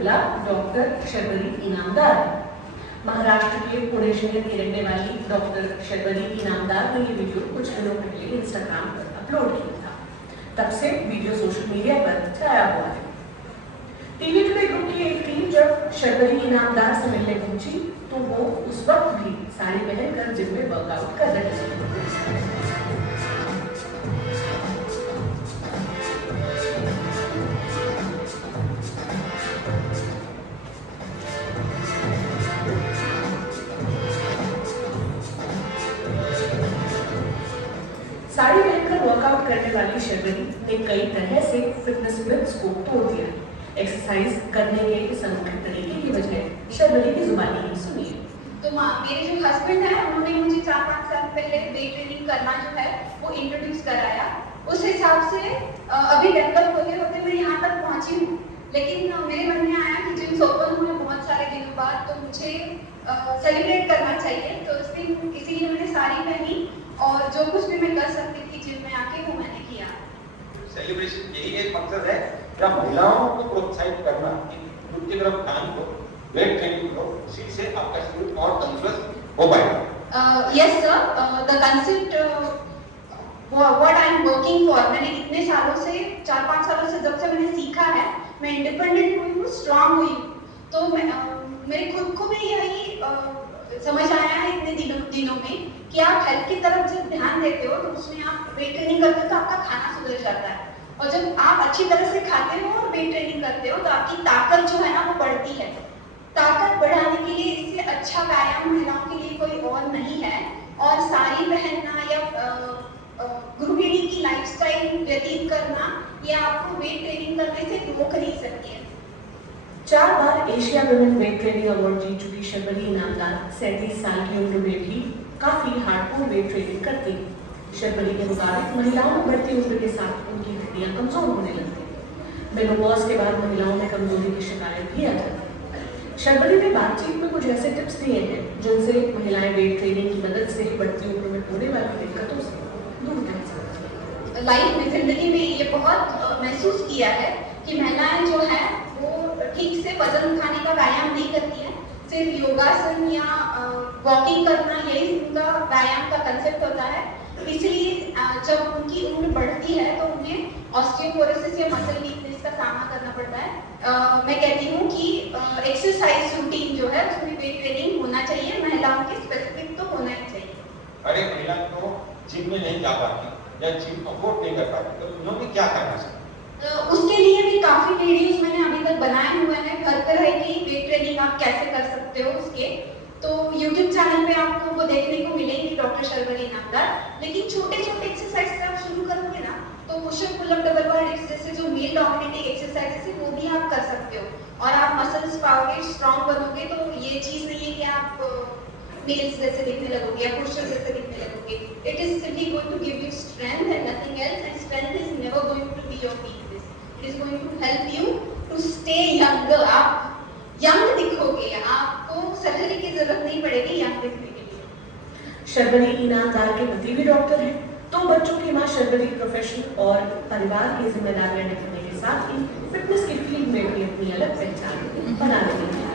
जुमला डॉक्टर शर्वरी इनामदार। महाराष्ट्र के पुणे शहर की रहने वाली डॉक्टर शर्वरी इनामदार ने ये वीडियो कुछ दिनों पहले इंस्टाग्राम पर अपलोड किया था। तब से वीडियो सोशल मीडिया पर छाया हुआ है। टीवी टुडे ग्रुप की एक टीम जब शर्वरी इनामदार से मिलने पहुंची तो वो उस वक्त भी साड़ी पहनकर जिम में वर्कआउट कर रहे थे। साड़ी पहनकर वर्कआउट करने वाली शर्वरी ने कई तरह से फिटनेस मिथ्स को तोड़ दिया। एक्सरसाइज करने के इस अनोखे तरीके की वजह शर्वरी की जुबानी ही सुनिए। तो मेरे जो हस्बैंड है उन्होंने मुझे 4-5 साल पहले वेट ट्रेनिंग करना जो है वो इंट्रोड्यूस कराया। उस हिसाब से अभी डेवलप होते होते मैं यहाँ तक पहुँची हूँ। लेकिन मेरे मन में आया कि जिम्स ओपन हुए बहुत सारे दिनों बाद तो मुझे सेलिब्रेट करना चाहिए। तो इस दिन इसीलिए मैंने साड़ी पहनी और जो कुछ भी मैं कर सकती थी जिम में आके वो मैंने किया। सेलिब्रेशन यही एक मकसद है या महिलाओं को प्रोत्साहित करना कि उनकी तरफ ध्यान दो, वेट ट्रेनिंग करो, उसी से आपका शरीर और तंदुरुस्त हो पाएगा। Yes sir, the concept what I am working for, मैंने इतने सालों से 4-5 सालों से जब से मैंने सीखा है, मैं इंडिपेंडेंट हुई हूँ, स्ट्रांग हुई हूँ। तो मेरे खुद को भी यही समझ आया है इतने दिनों में कि आप हेल्थ की तरफ जब ध्यान देते हो तो उसमें आप वेट ट्रेनिंग करते हो तो आपका खाना सुधर जाता है। और जब आप अच्छी तरह से खाते हो और वेट ट्रेनिंग करते हो तो आपकी ताकत जो है ना वो बढ़ती है। ताकत बढ़ाने के लिए इससे अच्छा व्यायाम महिलाओं के लिए कोई और नहीं है। और साड़ी पहनना या गृहिणी की लाइफस्टाइल व्यतीत करना ये आपको वेट ट्रेनिंग करने से रोक नहीं सकती है। 4 बार Asia women weight training award जीत चुकी शर्वरी इनामदार 37 साल की उम्र में भी काफी हार्डकोर वेट ट्रेनिंग करती है। शर्वरी के मुताबिक महिलाओं में बढ़ती उम्र के साथ उनकी हड्डियां कमजोर होने लगती हैं। मेनोपॉज के बाद महिलाओं में कमजोरी की शिकायत भी आ जाती है। शर्वरी ने बातचीत में कुछ ऐसे टिप्स दिए हैं जिनसे महिलाएं वेट ट्रेनिंग की मदद से बढ़ती उम्र में होने वाली दिक्कतों से दूर रह सकती हैं। लाइफ में जिंदगी में ये बहुत महसूस किया है कि महिलाएं जो है वो ठीक से वजन उठाने का व्यायाम नहीं करती है। सिर्फ योगासन या वॉकिंग करना यही उनका व्यायाम का कंसेप्ट होता है। इसलिए जब उनकी उम्र बढ़ती है तो उन्हें ऑस्टियोपोरोसिस या मसल वीकनेस का सामना करना पड़ता है। मैं कहती हूँ कि एक्सरसाइज रूटीन जो है उसमें वेट ट्रेनिंग होना चाहिए, महिलाओं के स्पेसिफिक तो होना ही चाहिए। अरे महिला तो जिम में नहीं जा पाती या जिम अफोर्ड नहीं कर पाती तो उन्होंने क्या करना चाहिए? उसके लिए भी काफी वीडियोस मैंने अभी तक बनाए हुए हैं। घर पर रह के वेट ट्रेनिंग आप कैसे कर सकते हो उसके, तो YouTube चैनल पे आपको वो देखने को मिलेंगे डॉक्टर शर्वरी इनामदार। लेकिन छोटे-छोटे एक्सरसाइज से आप शुरू करोगे ना तो पुशअप पुलअप डबल बार जैसे जो मेल डोमिनेटिंग एक्सरसाइजेस है वो भी आप कर सकते हो और आप मसल्स पाओगे, स्ट्रांग बनोगे। तो ये चीज नहीं है कि आप मेल्स जैसे दिखने लगोगे या पुरुषों जैसे दिखने लगोगे। It is simply going to give you strength and nothing else, and strength is never going to be your weakness. It is going to help you to stay young. आप यंग दिखोगे, आपको सर्जरी की जरूरत नहीं पड़ेगी young दिखने के लिए। शर्वरी इनामदार के पति भी डॉक्टर हैं। 2 बच्चों की मां शर्वरी प्रोफेशन और परिवार की जिम्मेदारियां निभाने के साथ ही फिटनेस की फील्ड में भी अपनी अलग पहचान बना रही है।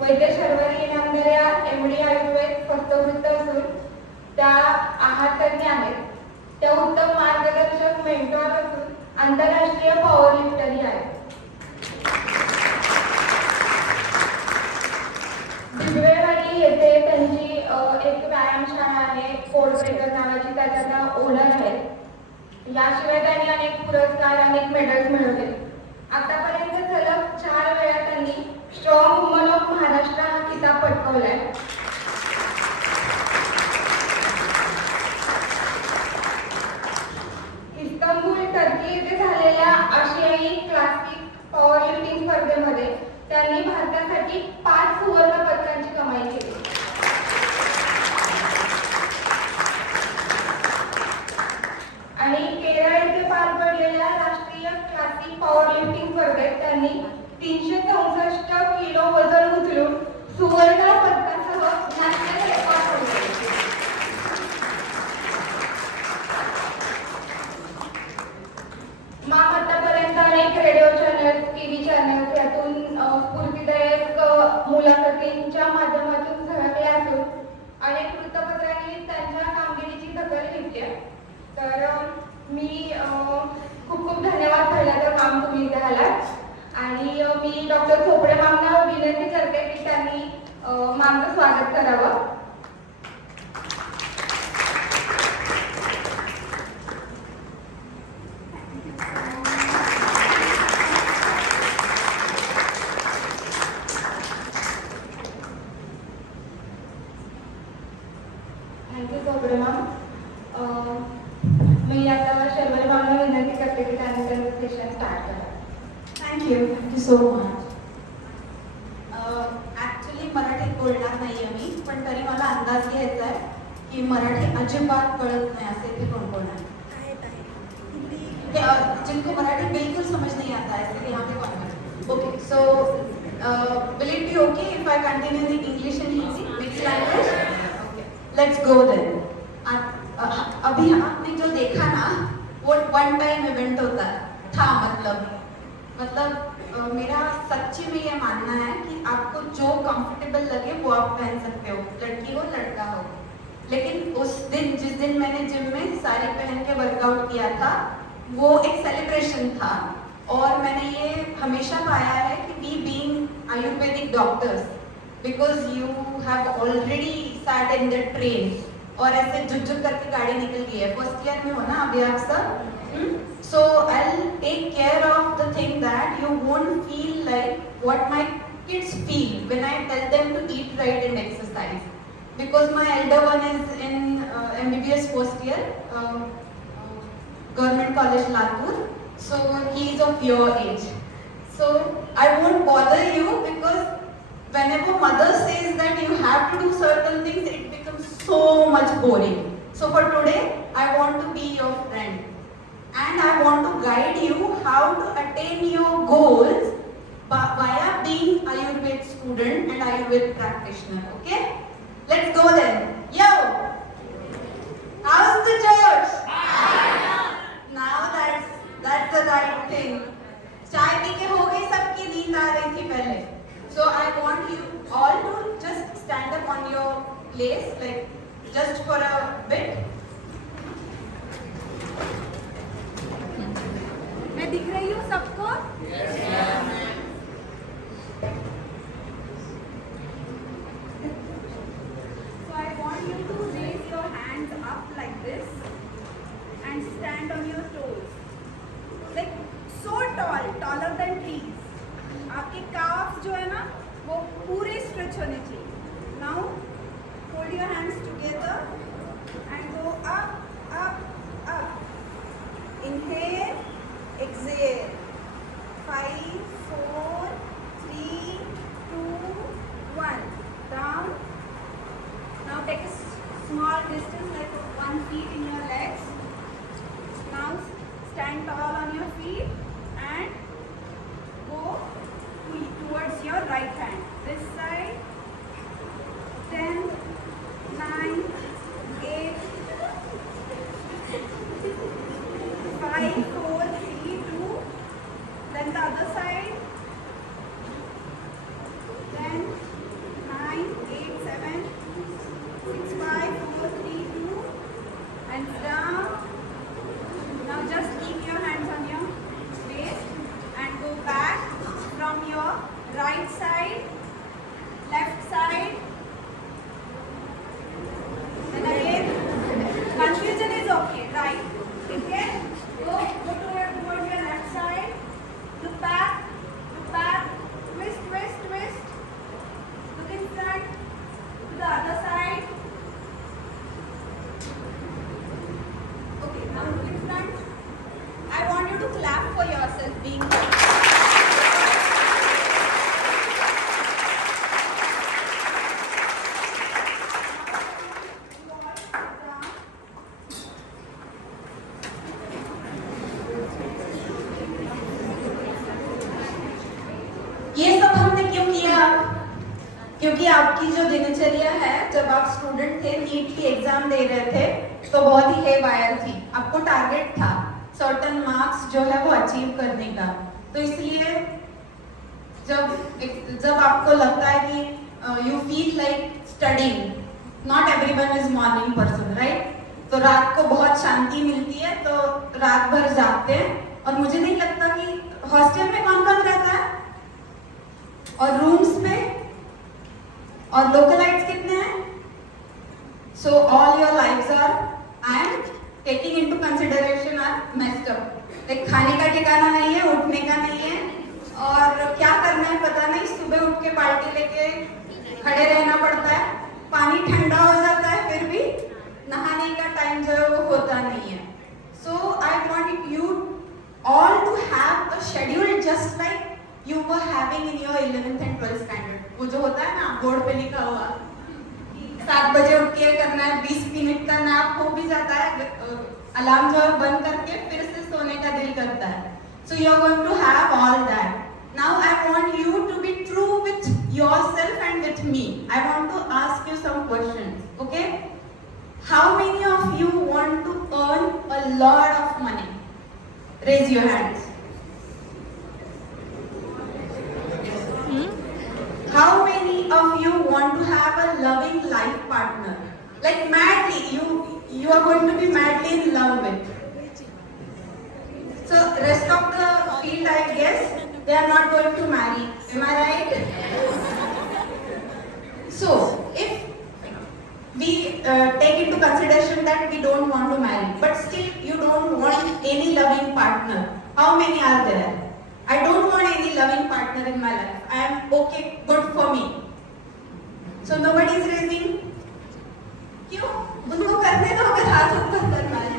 वैद्य शर्वरी इनामदार या MD आयुर्वेद पदव्युत्त असून त्या आहार तज्ञ आहेत। त्या उत्तम मार्गदर्शक, मेंटॉर असून आंतरराष्ट्रीय पॉवर लिफ्टरही आहेत। दिगवेवाडी येथे त्यांची एक व्यायामशाळा आहे, कोड ब्रेकर नावाची, त्याचा ओनर आहे। याशिवाय त्यांनी अनेक पुरस्कार, अनेक मेडल्स मिळवले। आतापर्यंत सलग 4 वेळा त्यांनी स्ट्रॉंग वुमन ऑफ महाराष्ट्र हा किताब पटकावलाय। इस्तांबूल, टर्की येथे झालेल्या आशियाई क्लासिक पॉवर लिफ्टिंग स्पर्धेमध्ये त्यांनी भारतासाठी 5 सुवर्ण पदकांची कमाई केली। आणि केरळ येथे पार पडलेल्या राष्ट्रीय क्लासिक पॉवर लिफ्टिंग स्पर्धेत त्यांनी 364 किलो वजन उचलून सुवर्ण पदक मुलाखतींच्या माध्यमातून झळकल्या असून अनेक वृत्तपत्रांनी त्यांच्या कामगिरीची दखल घेतली आहे. तर मी खूप खूप धन्यवाद पहिला तर मॅम तुम्ही इथे आलात आणि मी डॉक्टर खोपडे मॅमना विनंती करते की त्यांनी मॅमचं स्वागत करावं. Thank you Khopde ma'am. मी आता शर्वरी मॅमला विनंती करते की त्यांनी त्यांचं सेशन स्टार्ट करा. Thank you so much. ॲक्च्युली मराठीत बोलणार नाही आहे मी, पण तरी मला अंदाज घ्यायचा आहे की मराठी अजिबात कळत नहीं ऐसे भी कौन कौन है जिनको मराठी बिल्कुल समझ नहीं आता है, ऐसे यहाँ पे कौन है? Okay, so will it be okay if I continue in English and Hindi mix language? Okay, let's go then. अभी आपने जो देखा ना वो वन टाइम इवेंट होता था. मतलब मेरा सच्ची में ये मानना है कि आपको जो कंफर्टेबल लगे वो आप पहन सकते हो, लड़की हो लड़का हो. लेकिन उस दिन जिस दिन मैंने जिम में साड़ी पहन के वर्कआउट किया था वो एक सेलिब्रेशन था. और मैंने ये हमेशा पाया है कि we being Ayurvedic doctors, because you have already sat in the train और ऐसे झुक करके गाड़ी निकल गई है. फर्स्ट ईयर में हो ना अभी आप सब? So I'll take care of the thing that you won't feel like what my kids feel when I tell them to eat right and exercise. Because my elder one is in MBBS first year, Government College Latur. So he is of your age. So I won't bother you because whenever mother says that you have to do certain things, it becomes so much boring. So for today, I want to be your friend. And I want to guide you how to attain your goals via being Ayurveda student and Ayurveda practitioner. Okay? Let's go then. Yo! How's the church? Now that's the right thing. चाय P के हो गई, सबकी नींद आ रही थी पहले. So I want you all to just stand up on your place, like just for a bit. मैं दिख रही हूँ सबको? So I want you to raise your hands up like this and stand on your toes, like so tall, taller than trees. आपके calves जो है ना वो पूरे stretch होने चाहिए. Now hold your hands together and go up, up, up. Inhale. Exhale. 5, 4, 3, 2, 1. Down. Now take a small distance like 1 feet in your legs. Now stand tall on your feet and go towards your right hand. This side. 10, 9, 8, 5, 4, 3, 2. Then the other side. 10, 9, 8, 7, 6, 5, 4, 3, 2. And down. Now just keep your hands on your waist and go back from your right side, left side. Then again, confusion is okay, right? Okay? Go towards your left side. Look back, twist, twist, twist. Look in front to the other side. Okay, now look in front. I want you to clap for yourself being here. ये सब हमने क्यों किया? क्योंकि आपकी जो दिनचर्या है, जब आप स्टूडेंट थे, नीट की एग्जाम दे रहे थे, तो बहुत ही हेवायर थी. आपको टारगेट था सर्टेन मार्क्स जो है वो अचीव करने का. तो इसलिए जब आपको लगता है कि like studying. Not everyone is morning person, right? तो रात को बहुत शांति मिलती है तो रात भर जागते हैं और मुझे नहीं लगता कि हॉस्टल में कौन कौन रहता है और रूम्स में और लोकलाइट्स कितने हैं? So all your lives are, I am taking into consideration are messed up. like खाने का ठिकाना नहीं है, उठने का नहीं है और क्या करना है पता नहीं, सुबह उठ के पार्टी लेके खड़े रहना पड़ता है, पानी ठंडा हो जाता है फिर भी नहाने का टाइम जो है वो होता नहीं है. So I want you all to have a schedule just like you were having in your 11th and 12th standard. वो जो होता है ना बोर्ड पे लिखा हुआ 7 बजे उठ के करना है, 20 मिनट का नैप हो भी जाता है, अलार्म जो है बंद करके फिर से सोने का दिल करता है. So you are going to have all that. Now I want you to be true with yourself and with me. I want to ask you some questions. Okay? How many of you want to earn a lot of money? Raise your hands. How many of you want to have a loving life partner? Like madly, you are going to be madly in love with. So rest of the field, I guess, they are not going to marry. Am I right? So if we take into consideration that we don't want to marry, but still you don't want any loving partner, how many are there? I don't want any loving partner in my life. I am okay, good for me. So nobody is raising. क्यों? उनको करने दो, अगर हाथ ऊपर करना है.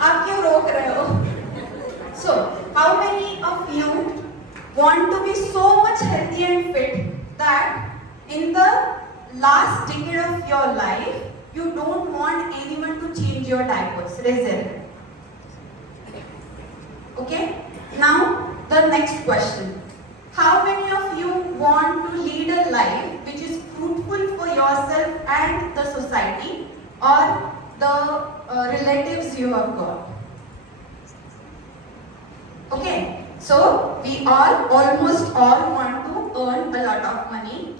आप क्यों रोक रहे हो? So, how many of you want to be so much healthy and fit that in the last decade of your life, you don't want anyone to change your diapers? Raise your hand. Okay? Now, the next question. How many of you want to lead a life which is fruitful for yourself and the society or the relatives you have got? Okay, so we almost all want to earn a lot of money,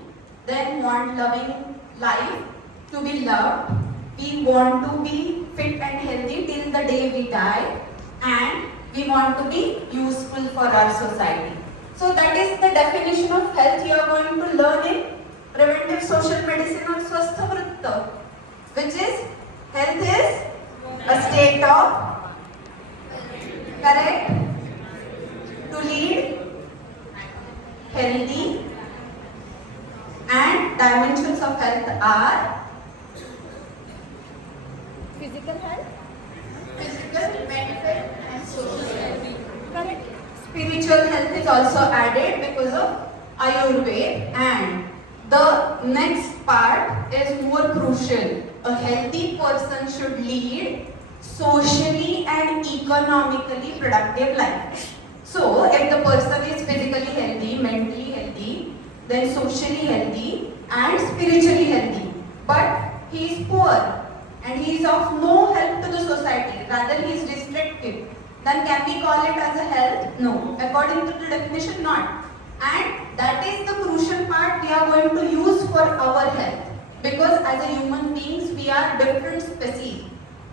then want loving life, to be loved. We want to be fit and healthy till the day we die, and we want to be useful for our society. So that is the definition of health you are going to learn in preventive social medicine or Swastha Vritta, which is health is a state of, correct, to lead healthy, and dimensions of health are Physical health, physical, mental and social health. Correct. Spiritual health is also added because of Ayurveda, and the next part is more crucial. A healthy person should lead socially and economically productive life. So, if the person is physically healthy, mentally healthy, then socially healthy and spiritually healthy, but he is poor and he is of no help to the society, rather he is destructive, then can we call it as a health? No. According to the definition, not. And that is the crucial part we are going to use for our health. Because as a human beings, we are different species.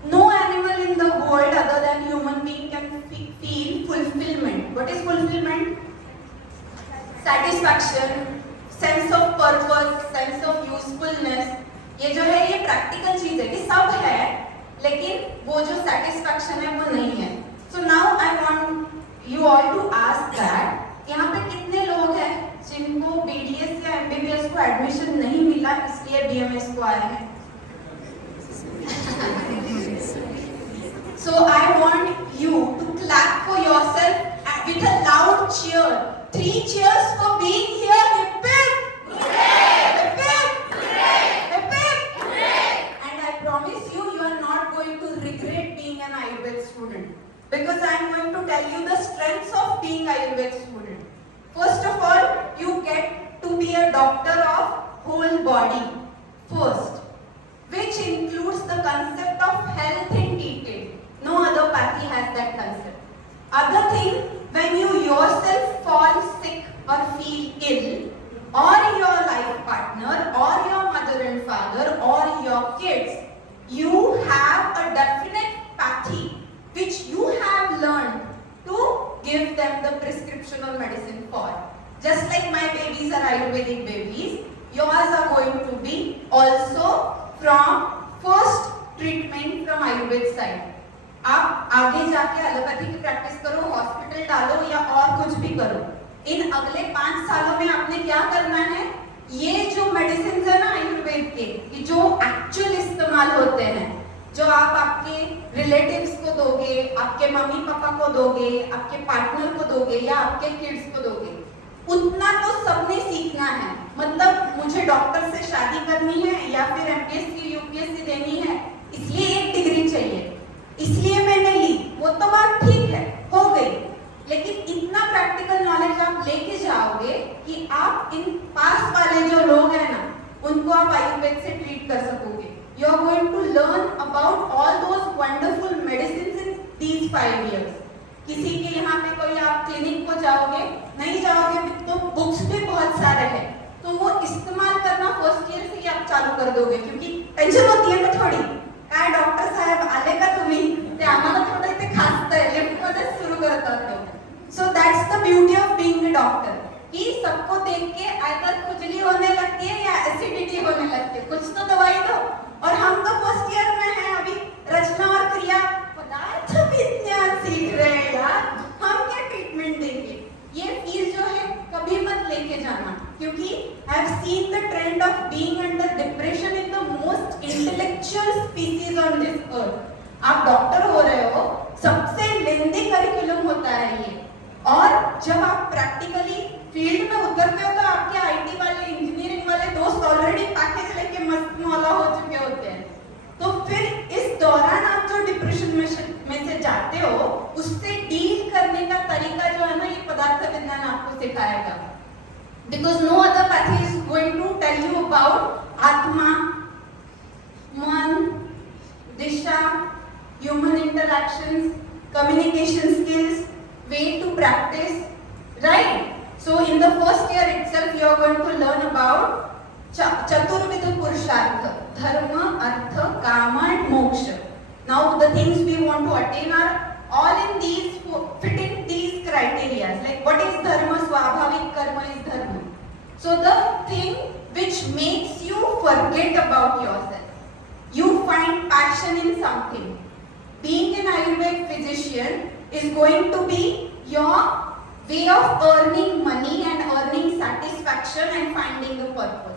No animal in the world other than human being can feel fulfillment. What is fulfillment? Satisfaction, sense of purpose, sense of usefulness. ये जो है ये practical चीज है कि सब है, लेकिन वो जो satisfaction है वो नहीं है. So now I want you all to ask that यहाँ पे कितने लोग हैं जिनको BDS या MBBS को एडमिशन नहीं मिला इसलिए BMS को आए हैं? So I want you to clap for yourself with a loud cheer. 3 cheers for being here. Hip hip! Hip hip! Hip hip! And I promise you, you are not going to regret being an Ayurveda student. Because I am going to tell you the strengths of being Ayurveda student. First of all, you get to be a doctor of whole body. First, which includes the concept of health in detail. No other pathy has that concept. Other thing, when you yourself fall sick or feel ill, or your kids, you have a definite pathy which you have learned to give them the prescription or medicine for. Just like my babies are Ayurvedic babies, yours are going to be also from first treatment from Ayurved side. आप आगे जाके allopathy की practice करो, hospital डालो या और कुछ भी करो, इन अगले 5 सालों में आपने क्या करना है, ये जो मेडिसिन है ना आयुर्वेद के, ये जो एक्चुअल इस्तेमाल होते हैं, जो आप आपके रिलेटिव्स को दोगे, आपके मम्मी पापा को दोगे, आपके पार्टनर को दोगे या आपके किड्स को दोगे, उतना तो सबने सीखना है। मतलब मुझे डॉक्टर से शादी करनी है या फिर एमपीएससी यूपीएससी देनी है, इसलिए एक डिग्री चाहिए, इसलिए मैंने ली, वो तो बात ठीक है, हो गई, लेकिन इतना प्रैक्टिकल नॉलेज आप लेके जाओगे कि आप इन पास वाले जो लोग हैं ना, उनको आप आयुर्वेद से ट्रीट कर सकोगे। You are going to learn about all those wonderful medicine in these 5 years। किसी के यहाँ पे कोई आप क्लिनिक को जाओगे, नहीं जाओगे तो बुक्स भी बहुत सारे हैं, तो वो इस्तेमाल करना फर्स्ट ईयर से ही आप चालू कर दोगे, क्योंकि टेंशन होती है ना थोड़ी, काय डॉक्टर साहेब आले का तुम्ही, ते आम्हाला थोडं इथे खासतंय, लिफ्ट मध्ये सुरू करतात ते। So that's the beauty of being a doctor, कि सबको देख के आइदर खुजली होने लगती है या एसिडिटी होने लगती है, कुछ तो दवाई दो। और हम तो फर्स्ट ईयर में हैं, अभी रचना और क्रिया पदार्थ विज्ञान सीख रहे हैं यार, हम क्या ट्रीटमेंट देंगे। ये फील जो है कभी मत लेके जाना, क्योंकि I have seen the trend of being under depression in the most intellectual species on this earth. आप डॉक्टर हो रहे हो, सबसे लेंदी करिकुलम होता है ये, और जब आप प्रैक्टिकली फील्ड में उतरते हो तो आपके आईटी वाले, इंजीनियरिंग वाले दोस्त ऑलरेडी पैकेज लेके मस्त मौला हो चुके होते हैं। तो फिर इस दौरान आप जो डिप्रेशन में से जाते हो, उससे डील करने का तरीका जो है ना, ये पदार्थ विज्ञान आपको सिखाएगा। Because no other pathway is going to tell you about आत्मा, मन, दिशा, human interactions, communication skills, way to practice, right? So in the first year itself, you are going to learn about Chaturvidha Purushartha, Dharma, Artha, Kama and Moksha. Now the things we want to attain are all in these, fit in these criteria. Like what is Dharma? Swabhavik karma is Dharma. So the thing which makes you forget about yourself, you find passion in something. Being an Ayurvedic physician is going to be your way of earning money and earning satisfaction and finding the purpose.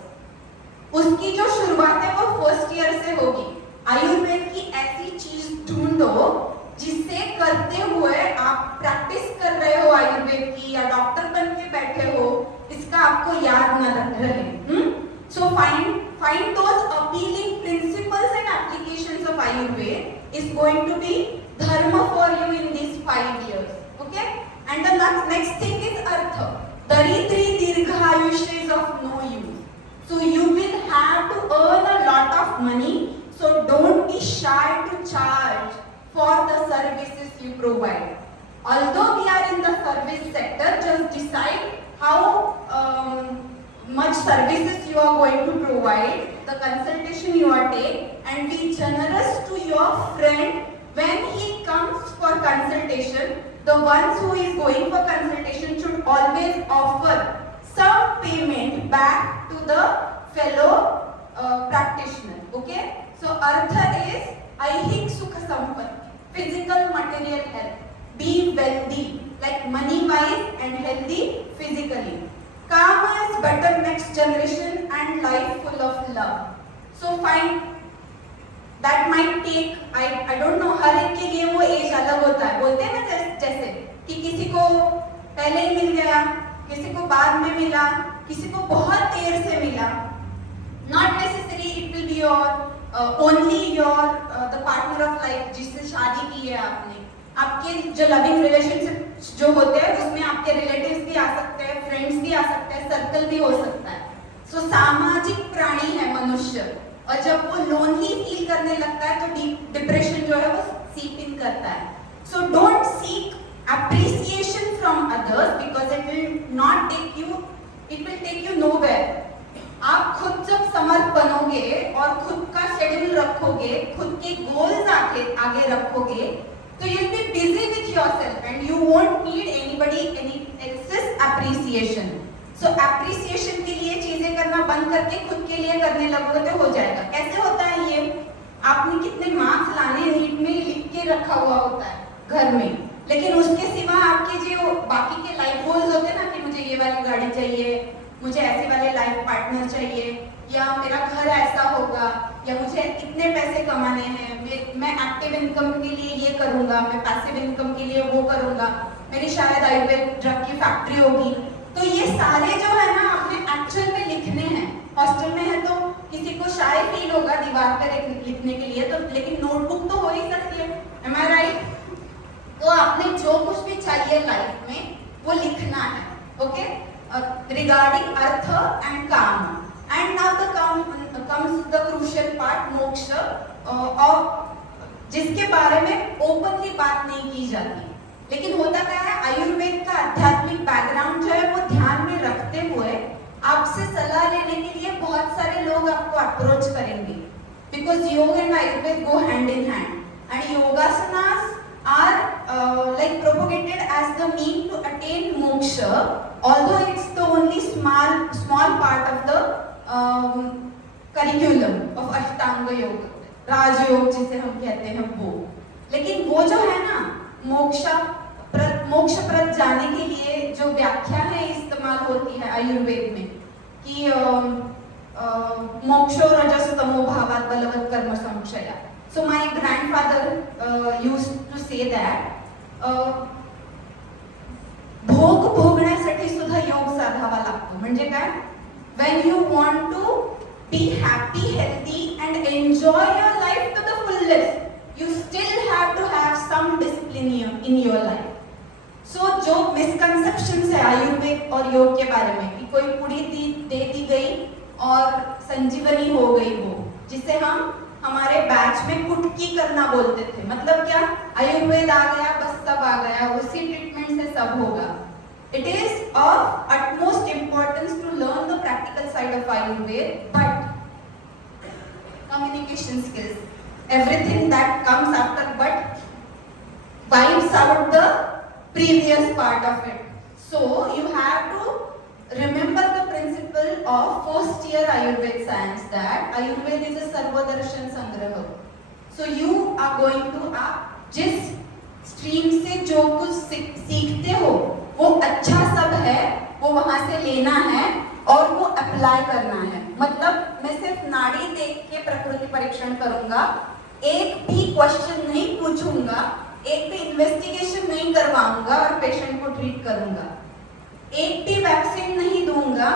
उसकी जो शुरुआत है वो first year से होगी। आयुर्वेद की ऐसी चीज ढूंढो जिससे करते हुए आप प्रैक्टिस कर रहे हो आयुर्वेद की, या डॉक्टर बन के बैठे हो, इसका आपको याद न रहे। So find those appealing principles and applications of Ayurveda is going to be dharma for you in this 5 years. Okay? And the next thing is artha. Daritri dirghayush is of no use. So you will have to earn a lot of money. So don't be shy to charge for the services you provide. Although we are in the service sector, just decide how much services you are going to provide, the consultation you are taking, and be generous to your friend when he comes for consultation. The ones who is going for consultation should always offer some payment back to the fellow practitioner. Okay? So artha is aihik sukha sampatti, physical material health. Be wealthy, like money wise and healthy physically. Kama is better next generation and life full of love. So find that might take, I don't know, हर एक के लिए वो as अलग होता है। बोलते हैं ना जैसे कि किसी को पहले ही मिल गया, किसी को बाद में मिला, किसी को बहुत देर से मिला। Not necessarily it will be your only your the partner of life जिससे शादी की है आपने। आपके जो लविंग रिलेशनशिप जो होते हैं उसमें आपके रिलेटिव्स भी आ सकते हैं, फ्रेंड्स भी आ सकते हैं, सर्कल भी हो सकता है। सो सामाजिक प्राणी है मनुष्य, और जब वो लोनली फील करने लगता है तो डिप्रेशन जो है वो सीप इन करता है। So don't seek appreciation from others because it will take you nowhere. आप खुद जब समर्थ बनोगे और खुद रखोगे, खुद के गोल्स आगे रखोगे, तो you'll be busy with yourself and you won't need any else's appreciation. So appreciation के लिए चीजें करना बंद करके खुद के लिए करने लगोगे तो हो जाएगा। कैसे होता है ये? आपने कितने मार्क्स लाने नीट में लिख के रखा हुआ होता है घर में, लेकिन उसके सिवा आपके जो बाकी के लाइफ गोल्स होते हैं ना कि मुझे ये वाली गाड़ी चाहिए, मुझे ऐसे वाले लाइफ पार्टनर चाहिए, या मेरा घर ऐसा होगा, या मुझे इतने पैसे कमाने हैं, मैं एक्टिव इनकम के लिए ये करूंगा, मैं पैसिव इनकम के लिए वो करूंगा, मेरी शायद आयुर्वेद ड्रग की फैक्ट्री होगी। तो ये सारे जो है ना आपने एक्चुअल में लिखने हैं। हॉस्टल में है तो किसी को शाय फील होगा दीवार पर लिखने के लिए, तो लेकिन नोटबुक तो हो ही सकती है, एम आई राइट? तो आपने जो कुछ भी चाहिए लाइफ में वो लिखना है, ओके? रिगार्डिंग अर्थ एंड काम, and now the comes the crucial part, मोक्ष, और जिसके बारे में ओपनली बात नहीं की जाती। लेकिन होता क्या है, आयुर्वेद का आध्यात्मिक बैकग्राउंड जो है वो ध्यान में रखते हुए आपसे सलाह लेने के लिए बहुत सारे लोग आपको अप्रोच करेंगे, because yoga and Ayurveda go hand in hand, and yogasanas are like propagated as the mean to attain moksha, although it's the only small part of the curriculum of Ashtanga Yoga, Raj Yoga जिसे हम कहते हैं वो। लेकिन वो जो है ना मोक्ष प्रद जाने के लिए जो व्याख्या है इस्तेमाल होती है आयुर्वेद में कि मोक्षो रजस तमो भावात बलवत् कर्म संशया। So my grandfather used to say that भोग भोगण्यासाठी सुद्धा योग साधावा लागतो। म्हणजे काय? When you want to be happy, healthy and enjoy your life to the fullest, you still have to have some discipline in your life. So जो misconceptions है आयुर्वेद और योग के बारे में कि कोई पुड़ी दे दी गई और संजीवनी हो गई, वो जिसे हम हमारे बैच में कुटकी करना बोलते थे। मतलब क्या? आयुर्वेद आ गया बस सब आ गया, उसी ट्रीटमेंट से सब होगा। It is of utmost importance to learn the practical side of Ayurveda, but communication skills, everything that comes after but wipes out the previous part of it. So you have to remember the principle of first year Ayurveda science, that Ayurveda is a Sarva Darshan संग्रह। So you are going to आप जिस stream से जो कुछ सीखते हो वो अच्छा सब है, वो वहां से लेना है और वो अप्लाई करना है। मतलब मैं सिर्फ नाड़ी देख के प्रकृति परीक्षण करूंगा, एक भी क्वेश्चन नहीं पूछूंगा, एक भी इन्वेस्टिगेशन नहीं करवाऊंगा और पेशेंट को ट्रीट करूंगा, एक भी वैक्सीन नहीं दूंगा,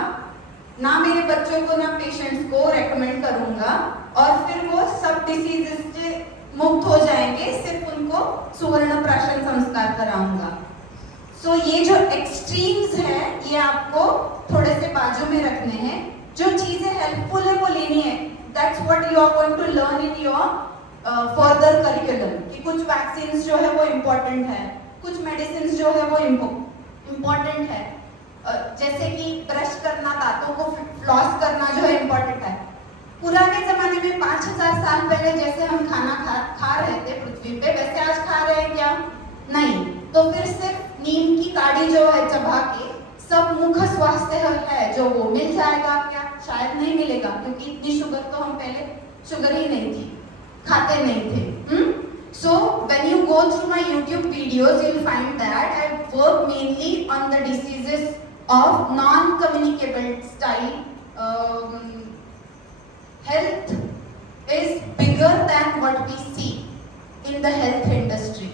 ना मेरे बच्चों को ना पेशेंट्स को रेकमेंड करूंगा, और फिर वो सब डिसीजेस से मुक्त हो जाएंगे, सिर्फ उनको सुवर्ण प्राशन संस्कार कराऊंगा। सो ये जो एक्सट्रीम्स हैं ये आपको थोड़े से बाजू में रखने हैं। जो चीजें हेल्पफुल है वो लेनी है। That's what you are going to learn in your further curriculum, कि कुछ वैक्सीन जो है वो इम्पोर्टेंट है, कुछ मेडिसिन जो है वो इम्पोर्टेंट है, जैसे कि ब्रश करना, दांतों को फ्लॉस करना जो है इम्पोर्टेंट है। पुराने जमाने में 5000 साल पहले जैसे हम खाना खा रहे थे पृथ्वी पे, वैसे आज खा रहे हैं क्या? नहीं। तो फिर सिर्फ नीम की काड़ी जो है चबा के सब मुख स्वास्थ्य है जो वो मिल जाएगा क्या? शायद नहीं मिलेगा, क्योंकि इतनी शुगर तो हम पहले शुगर ही नहीं थी, खाते नहीं थे। So when you go through my YouTube videos, you'll find that I work mainly on the diseases of non-communicable style. Health is bigger than what we see in the health industry,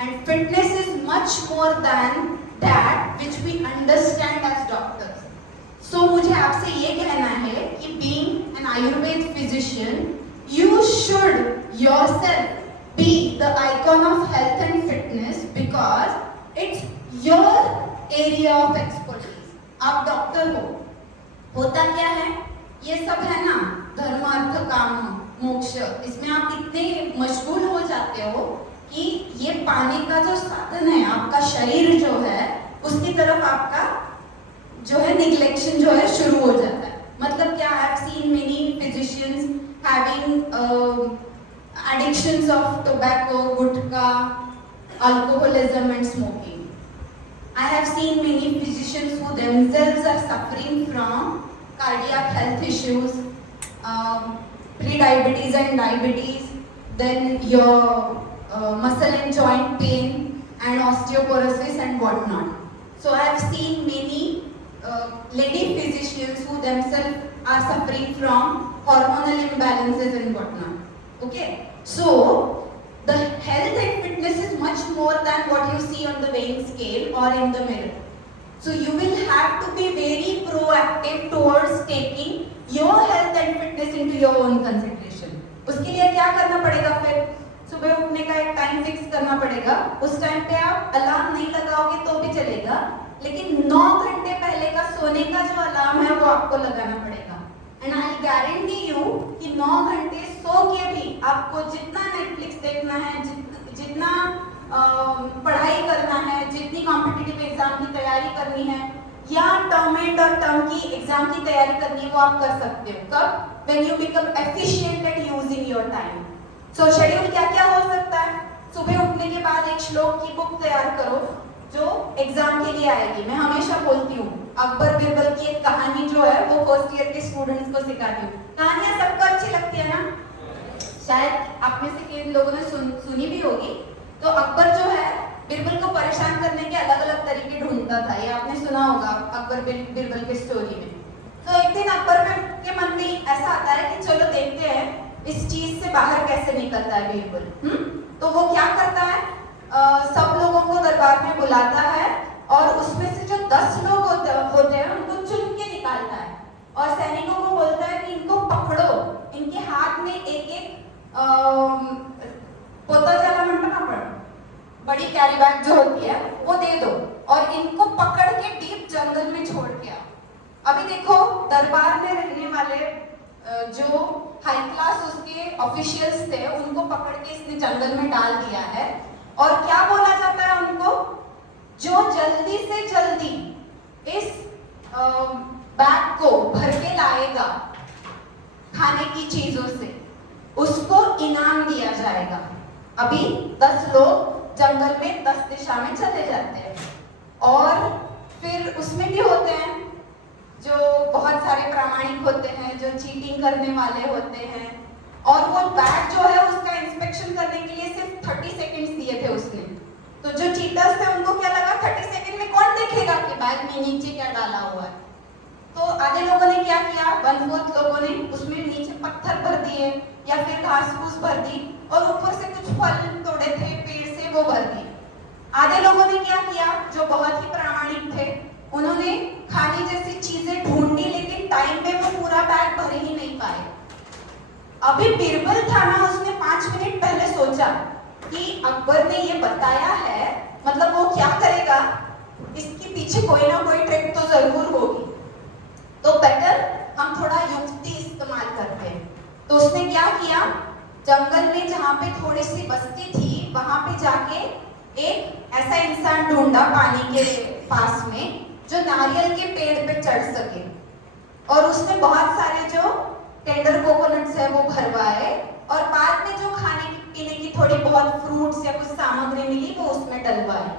and fitness is much more than that which we understand as doctors. So मुझे आपसे ये कहना है कि being an Ayurved physician, you should yourself be the icon of health and fitness because it's your area of expertise. आप doctor हो, होता क्या है, ये सब है ना, धर्म अर्थ काम मोक्ष, इसमें आप इतने मशगूल हो जाते हो कि ये पाने का जो साधन है, आपका शरीर जो है, उसकी तरफ आपका जो है निग्लेक्शन जो है शुरू हो जाता है। मतलब क्या, I have seen many physicians having use of tobacco, gutka, alcoholism and smoking. I have seen many physicians who themselves are suffering from cardiac health issues, pre-diabetes and diabetes, then your muscle and joint pain and osteoporosis and whatnot. So I have seen many lady physicians who themselves are suffering from hormonal imbalances and whatnot. Okay, so the health and fitness is much more than what you see on the weighing scale or in the mirror. So you will have to be very proactive towards taking your health and fitness into your own consideration. उसके लिए क्या करना पड़ेगा? फिर सुबह उठने का एक टाइम फिक्स करना पड़ेगा. उस टाइम पे आप अलार्म नहीं लगाओगे तो भी चलेगा, लेकिन 9 घंटे पहले का सोने का जो अलार्म है वो आपको लगाना पड़ेगा. एंड आई गारंटी यू कि 9 घंटे सो के भी आपको जितना नेटफ्लिक्स देखना है, जितना पढ़ाई करना है, जितनी कॉम्पिटिटिव एग्जाम की तैयारी करनी है या टर्म एंड और टर्म की एग्जाम की तैयारी करनी है, वो आप कर सकते हो. कब? When you become efficient eight using your time. So schedule क्या क्या हो सकता है? सुबह उठने के बाद एक श्लोक की बुक तैयार करो जो एग्जाम के लिए आएगी. मैं हमेशा बोलती हूँ अकबर बिरबल की एक कहानी जो है वो फर्स्ट ईयर के स्टूडेंट्स को सिखाती हूँ. कहानियां सबको अच्छी लगती है ना? शायद आप में से कई लोगों ने सुनी भी होगी. तो अकबर जो है बिरबल को परेशान करने के अलग अलग तरीके ढूंढता था. ये आपने सुना होगा अकबर बिरबल के स्टोरी में. तो एक दिन अकबर के मन में ऐसा आता है कि चलो देखते हैं इस चीज से बाहर कैसे निकलता है बिरबल. तो वो क्या करता है, सब लोगों को दरबार में बुलाता है और उसमें से जो 10 लोग होते हैं उनको चुन के निकालता है और सैनिकों को बोलता है कि इनको पकड़ो, इनके हाथ में एक एक पोताजाला मंडपा पड़ बड़ी कैरी बैग जो होती है वो दे दो और इनको पकड़ के डीप जंगल में छोड़ के आओ. अभी देखो दरबार में रहने वाले जो हाई क्लास उसके ऑफिशियल्स थे उनको पकड़ के इसने जंगल में डाल दिया है और क्या बोला जाता है उनको, जो जल्दी से जल्दी इस बैग को भर के लाएगा खाने की चीजों से उसको इनाम दिया जाएगा. अभी 10 लोग जंगल में 10 दिशा में चले जाते हैं और फिर उसमें भी होते हैं जो बहुत सारे प्रामाणिक होते हैं, जो चीटिंग करने वाले होते हैं और वो बैग जो है उसका इंस्पेक्शन करने के लिए सिर्फ 30 सेकंड्स दिए थे उसने. तो जो चीटर्स थे उनको क्या लगा 30 सेकंड में कौन देखेगा कि बैग में नीचे क्या डाला हुआ है. तो आधे लोगों ने क्या किया, 1/4 लोगों ने उसमें नीचे पत्थर भर दिए या फिर घास फूस भर दी और ऊपर से कुछ फल तोड़े थे पेड़ से वो भर दिए. आधे लोगों ने क्या किया, जो बहुत ही प्रामाणिक थे, उन्होंने खाने जैसी चीजें ढूंढी लेकिन टाइम में वो पूरा बैग भर ही नहीं पाए. अभी बिरबल था ना, उसने 5 मिनट पहले सोचा कि अकबर ने ये बताया है मतलब वो क्या करेगा, इसके पीछे कोई ना कोई ट्रिक तो जरूर होगी, तो बेटर हम थोड़ा युक्ति इस्तेमाल करते हैं. तो उसने क्या किया, जंगल में जहाँ पे थोड़ी सी बस्ती थी वहां पे जाके एक ऐसा इंसान ढूंढा पानी के पास में जो नारियल के पेड़ पे चढ़ सके और उसमें बहुत सारे जो टेंडर कोकोनट्स है वो भरवाए और बाद में जो खाने पीने की थोड़ी बहुत फ्रूट्स या कुछ सामग्री मिली वो उसमें डलवाए.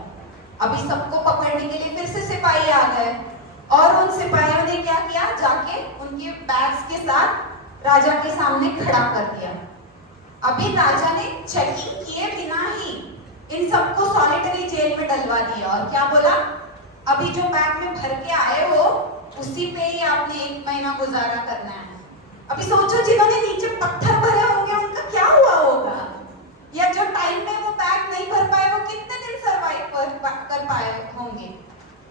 अभी सबको पकड़ने के लिए फिर से सिपाही आ गए और उन सिपाहियों ने क्या किया, जाके उनके बैग्स के साथ राजा के सामने खड़ा कर दिया. अभी राजा ने चेकिंग किए बिना ही इन सबको सॉलिटरी जेल में डलवा दिया और क्या बोला, अभी जो बैग में भर के आए हो उसी पे ही आपने 1 महीना गुजारा करना है. अभी सोचो जिन्होंने नीचे पत्थर भरे होंगे उनका क्या हुआ होगा, या जो टाइम में वो बैग नहीं भर पाए वो कितने दिन सरवाइव कर पाए होंगे.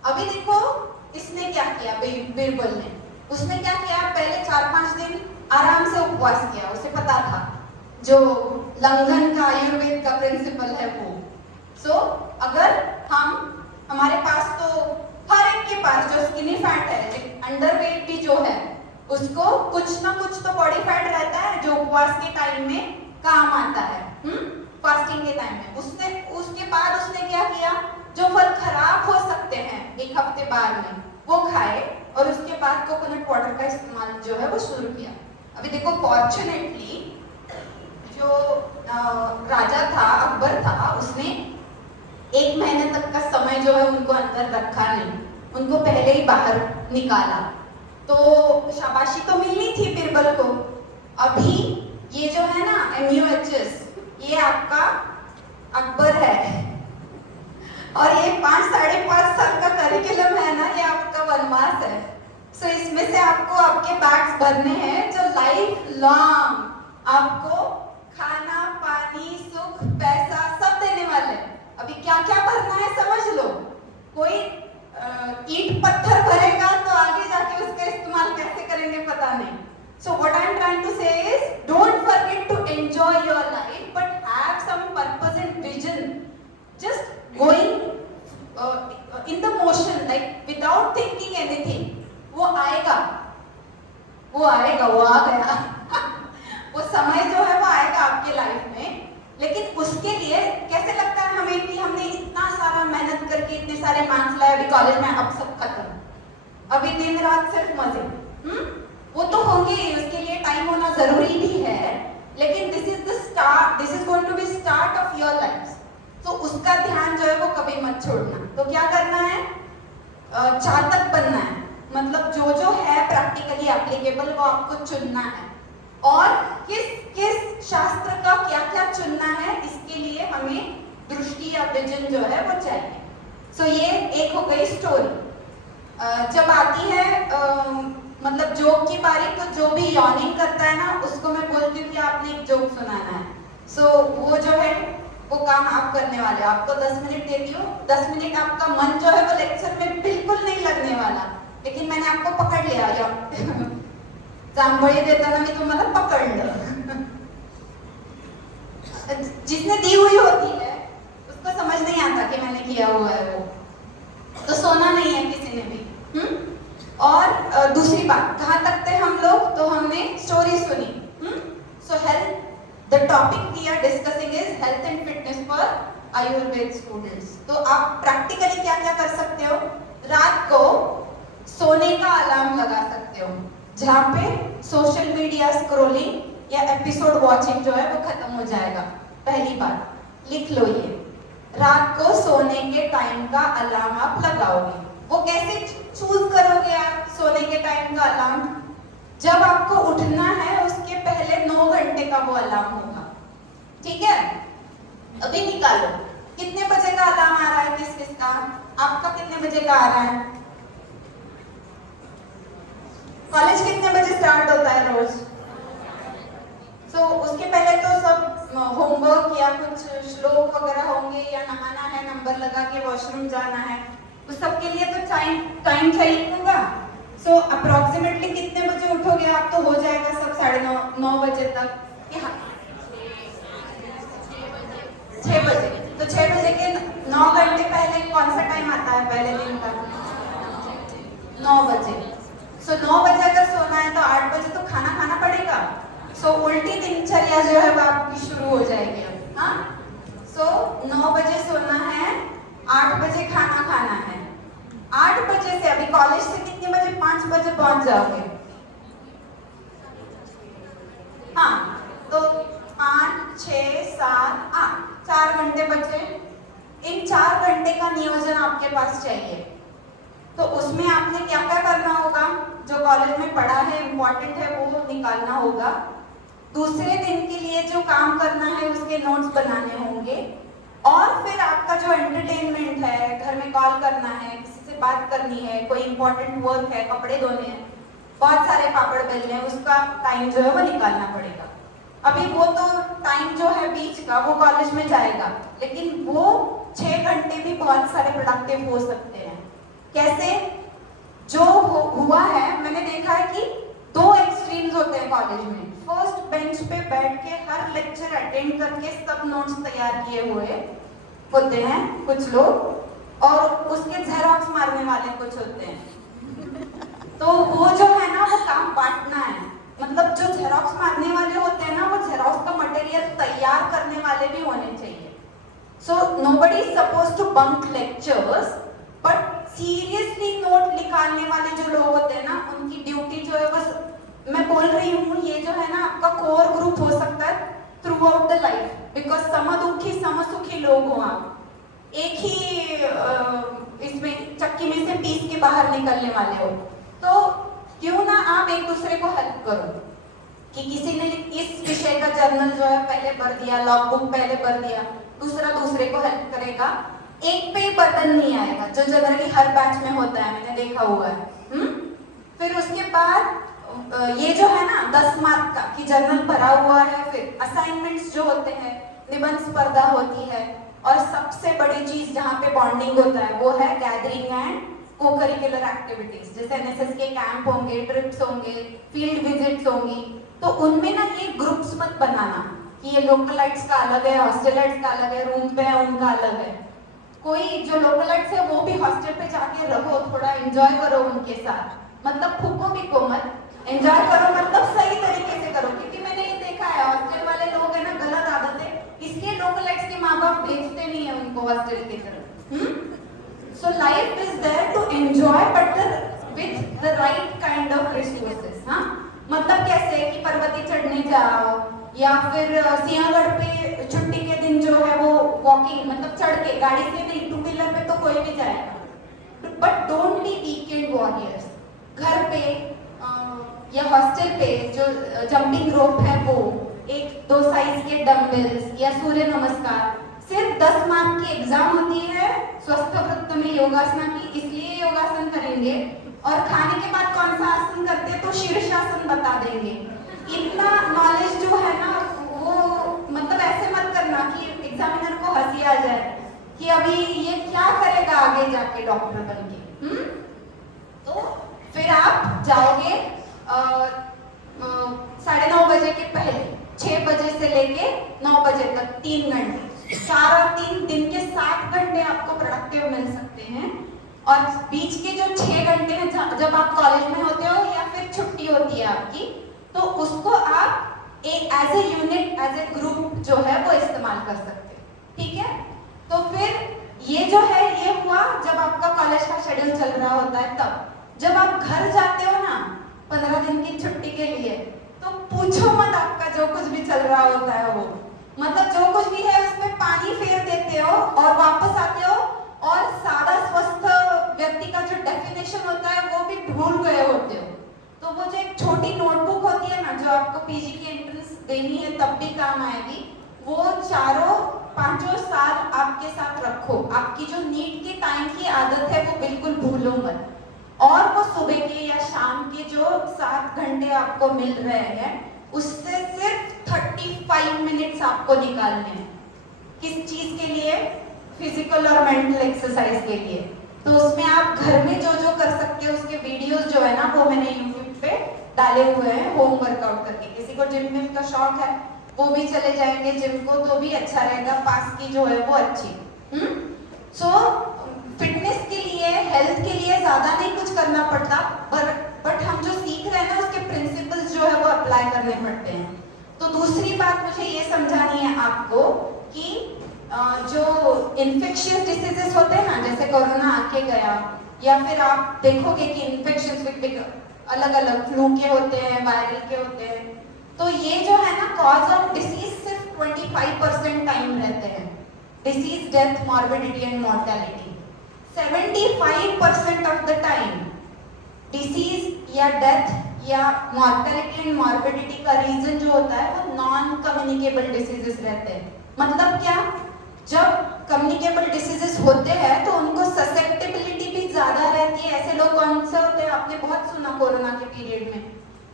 अभी देखो इसने क्या किया, बिरबल ने, उसने क्या किया, पहले 4-5 दिन आराम से उपवास किया. उसे पता था जो लंघन का आयुर्वेद का प्रिंसिपल है वो. सो अगर हमारे पास तो हर एक के पास जो स्किनी फैट है, अंडरवेट भी जो है उसको कुछ ना कुछ तो बॉडी फैट रहता है जो उपवास के टाइम में काम आता है, फास्टिंग के टाइम में. उसके बाद उसने क्या किया, जो फल खराब हो सकते हैं 1 हफ्ते बाद में वो खाए और उसके बाद कोकोनट वाटर का इस्तेमाल जो है वो शुरू किया. अभी देखो फॉर्चुनेटली जो राजा था, अकबर था, उसने 1 महीने तक का समय जो है उनको अंदर रखा नहीं, उनको पहले ही बाहर निकाला। तो शाबाशी तो मिलनी थी बिरबल को। अभी ये जो है ना MUHS, ये आपका अकबर है, और ये 5-5.5 साल का करिकुलम है ना, ये आपका वनवास है। सो इसमें से आपको आपके बैग्स भरने हैं जो लाइफ लॉन्ग आपको खाना, पानी, सुख, पैसा सब देने वाले हैं। अभी क्या क्या भरना है समझ लो। कोई ईंट पत्थर भरेगा तो आगे जाके उसका इस्तेमाल कैसे करेंगे पता नहीं। So what I am trying to say is, don't forget to enjoy your life, but have some purpose and vision. Just going in the motion, like without thinking anything. वो आएगा, वो आएगा, वो आ गया वो समय जो है वो आएगा आपके लाइफ में। लेकिन उसके लिए कैसे लगता है हमें कि हमने इतना सारा मेहनत करके इतने सारे मार्क्स लाए, अभी कॉलेज में अब सब खत्म, अभी दिन रात सिर्फ मजे। वो तो होंगे ही, उसके लिए टाइम होना जरूरी भी है, लेकिन this is the start, this is going to be start of your life. तो उसका ध्यान जो है वो कभी मत छोड़ना। तो क्या करना है, चातक बनना है, मतलब जो जो है प्रैक्टिकली एप्लीकेबल वो आपको चुनना है, और किस किस शास्त्र का क्या क्या चुनना है इसके लिए हमें दृष्टि या विजन जो है वो चाहिए। सो ये एक हो गई स्टोरी। जब आती है मतलब जोक की बारी, तो जो भी यॉर्निंग करता है ना उसको मैं बोलती हूँ कि आपने एक जोक सुनाना है। सो वो जो है वो काम आप करने वाले, आपको 10 मिनट देती हूँ। 10 मिनट आपका मन जो है वो लेक्चर में बिल्कुल नहीं लगने वाला, लेकिन मैंने आपको पकड़ लिया या जांभळी देताना मी तुम्हाला पकडलं जिसने दी हुई होती है उसको समझ नहीं आता कि मैंने किया हुआ है वो, तो सोना नहीं है किसी ने भी। और दूसरी बात, कहाँ तक थे हम लोग, तो हमने स्टोरी सुनी। So health, the topic we are discussing is health and fitness for Ayurveda students. तो आप प्रैक्टिकली क्या क्या कर सकते हो, रात को सोने का अलार्म लगा सकते हो, जहाँ पे सोशल मीडिया स्क्रॉलिंग या एपिसोड वॉचिंग जो है वो खत्म हो जाएगा। पहली बात लिख लो, ये रात को सोने के टाइम का अलार्म आप लगाओगे। वो कैसे चूज करोगे आप सोने के टाइम का अलार्म, जब आपको उठना है उसके पहले 9 घंटे का वो अलार्म होगा, ठीक है। अभी निकालो कितने बजे का अलार्म आ रहा है, किस किस का, आपका कितने बजे का आ रहा है, कॉलेज कितने बजे स्टार्ट होता है रोज। सो उसके पहले तो सब होमवर्क या कुछ श्लोक वगैरह होंगे, या नहाना है, नंबर लगा के वॉशरूम जाना है, उस सब के लिए तो टाइम चाहिए होगा। सो अप्रोक्सीमेटली कितने बजे उठोगे आप, तो हो जाएगा सब 9:30 बजे तक, 6 बजे। तो 6 बजे के 9 घंटे पहले कौन सा टाइम आता है पहले दिन का, 9 बजे। सो 9 बजे अगर सोना है तो 8 बजे तो खाना खाना पड़ेगा। सो उल्टी दिनचर्या जो है वो आपकी शुरू हो जाएगी। हाँ, सो 9 बजे सोना है, 8 बजे खाना खाना है। 8 बजे से, अभी कॉलेज से कितने बजे, 5 बजे पहुंच जाओगे। हाँ, तो 5, 6, 7, 8, 4 घंटे बचे। इन 4 घंटे का नियोजन आपके पास चाहिए। तो उसमें आपने क्या क्या करना होगा, जो कॉलेज में पढ़ा है इम्पोर्टेंट है वो निकालना होगा। दूसरे दिन के लिए जो काम करना है उसके नोट्स बनाने होंगे, और फिर आपका जो एंटरटेनमेंट है, घर में कॉल करना है, किसी से बात करनी है, कोई इंपॉर्टेंट वर्क है, कपड़े धोने हैं, बहुत सारे पापड़ बेलने हैं, उसका टाइम जो है वो निकालना पड़ेगा। अभी वो तो टाइम जो है बीच का वो कॉलेज में जाएगा, लेकिन वो 6 घंटे भी बहुत सारे प्रोडक्टिव हो सकते हैं। कैसे, जो हुआ है मैंने देखा है कि 2 एक्सट्रीम्स होते हैं कॉलेज में। फर्स्ट बेंच पे बैठ के हर लेक्चर अटेंड करके सब नोट्स तैयार किए हुए होते हैं कुछ लोग, और उसके जेरॉक्स मारने वाले कुछ होते हैं। तो वो जो है ना वो काम बांटना है, मतलब जो जेरॉक्स मारने वाले होते हैं ना वो जेरॉक्स का मटेरियल तैयार करने वाले भी होने चाहिए। So nobody is supposed to bunk lectures, but seriously note निकालने वाले जो लोग होते हैं ना उनकी ड्यूटी जो है बस, मैं बोल रही हूँ ये जो है ना आपका कोर ग्रुप हो सकता है थ्रू लाइफ, बिकॉज समदुखी समसुखी लोग हो आप, एक ही इसमें चक्की में से पीस के बाहर निकलने वाले हो, तो क्यों ना आप एक दूसरे को हेल्प करो कि किसी ने इस विषय का जर्नल जो है पहले भर दिया, लॉग बुक पहले भर दिया, दूसरा दूसरे को हेल्प करेगा, एक पे बर्डन नहीं आएगा जो जनरली हर बैच में होता है, मैंने देखा हुआ है। फिर उसके बाद ये जो है ना 10 मार्क का कि जर्नल भरा हुआ है, फिर असाइनमेंट्स जो होते हैं, निबंध स्पर्धा होती है, और सबसे बड़ी चीज जहाँ पे बॉन्डिंग होता है वो है गैदरिंग एंड को करिकुलर एक्टिविटीज, जैसे एनएसएस के कैंप होंगे, ट्रिप्स होंगे, फील्ड विजिट्स होंगी, तो उनमें ना ये ग्रुप्स मत बनाना कि ये लोकलाइट्स का अलग है, हॉस्टलाइट्स का अलग है, रूम पे है उनका अलग है। कोई जो लोकलाइट्स है वो भी हॉस्टल पे जाके रहो, थोड़ा एंजॉय करो उनके साथ, मतलब फूको भी को मत, एंजॉय करो मतलब सही तरीके से करो, क्योंकि मैंने ये देखा है हॉस्टल वाले लोग है ना, गलत आदत है, इसलिए लोकलाइट्स के माँ बाप भेजते नहीं है उनको हॉस्टल की तरफ। So life is there to enjoy but with the right kind of resources. हाँ, मतलब कैसे कि पर्वती चढ़ने जाओ या फिर सिंहगढ़ पे छुट्टी के दिन जो है वो वॉकिंग, मतलब चढ़ के, गाड़ी से नहीं, टू व्हीलर पे तो कोई भी जाएगा, but don't be weekend warriors. घर पे या हॉस्टल पे जो जंपिंग रोप है वो, 1-2 साइज के डंबल्स या सूर्य नमस्कार, सिर्फ 10 मार्क की एग्जाम होती है स्वस्थ वृत्त में योगासना की, इसलिए योगासन करेंगे, और खाने के बाद कौन सा आसन करते हैं तो शीर्षासन बता देंगे। इतना नॉलेज जो है ना वो मतलब ऐसे मत करना कि एग्जामिनर को हंसी आ जाए कि अभी ये क्या करेगा आगे जाके डॉक्टर बन के। तो फिर आप जाओगे 9:30 बजे के पहले, 6 बजे से लेके 9 बजे तक 3 घंटे, 4 और 3 दिन के 7 घंटे आपको प्रोडक्टिव मिल सकते हैं। और बीच के जो 6 घंटे हैं जब आप कॉलेज में होते हो या फिर छुट्टी होती है आपकी, तो उसको आप एक as a unit, as a group जो है वो इस्तेमाल कर सकते हैं। ठीक है, तो फिर ये जो है ये हुआ जब आपका कॉलेज का शेड्यूल चल रहा होता है। तब जब आप घर जाते हो ना 15 दिन की छुट्टी के लिए, तो पूछो मत आपका जो कुछ भी चल रहा होता है वो, मतलब जो कुछ भी है उसमें पानी फेर देते हो और वापस आते हो, और सादा स्वस्थ व्यक्ति का जो डेफिनेशन होता है वो भी भूल गए होते हो। तो वो जो एक छोटी नोटबुक होती है ना जो आपको पीजी की एंट्रेंस देनी है तब भी काम आएगी, वो 4-5 साल आपके साथ रखो। आपकी जो नीट के टाइम की आदत है वो बिल्कुल भूलो मत, और वो सुबह के या शाम के जो 7 घंटे आपको मिल रहे हैं उससे सिर्फ 35 मिनट्स आपको निकालने हैं। किस चीज के लिए? फिजिकल और मेंटल एक्सरसाइज के लिए। तो उसमें आप घर में जो जो कर सकते हो उसके वीडियोस जो है ना वो मैंने यूट्यूब पे डाले हुए हैं होम वर्कआउट करके। किसी को जिम में का शौक है वो भी चले जाएंगे जिम को, तो भी अच्छा रहेगा, पास की जो है वो अच्छी। सो फिटनेस के लिए, हेल्थ के लिए ज्यादा नहीं कुछ करना पड़ता, बट हम जो सीख रहे हैं ना उसके प्रिंसिपल्स जो है वो अप्लाई करने पड़ते हैं। तो दूसरी बात मुझे ये समझानी है आपको कि जो इन्फेक्शियस डिसीजेस होते हैं ना, जैसे कोरोना आके गया, या फिर आप देखोगे कि इन्फेक्शंस अलग अलग फ्लू के होते हैं, वायरल के होते हैं, तो ये जो है ना कॉज ऑफ डिसीज सिर्फ 25% टाइम रहते हैं। Disease, death, morbidity and mortality 75% of the time disease या डेथ या मॉर्टेलिटी एंड मॉर्बिडिटी का रीजन जो होता है वो नॉन कम्युनिकेबल डिसीजेस रहते हैं। मतलब क्या? जब कम्युनिकेबल डिसीजेस होते हैं तो उनको ससेप्टेबिलिटी भी ज्यादा रहती है। ऐसे लोग कौन से होते हैं? आपने बहुत सुना कोरोना के पीरियड में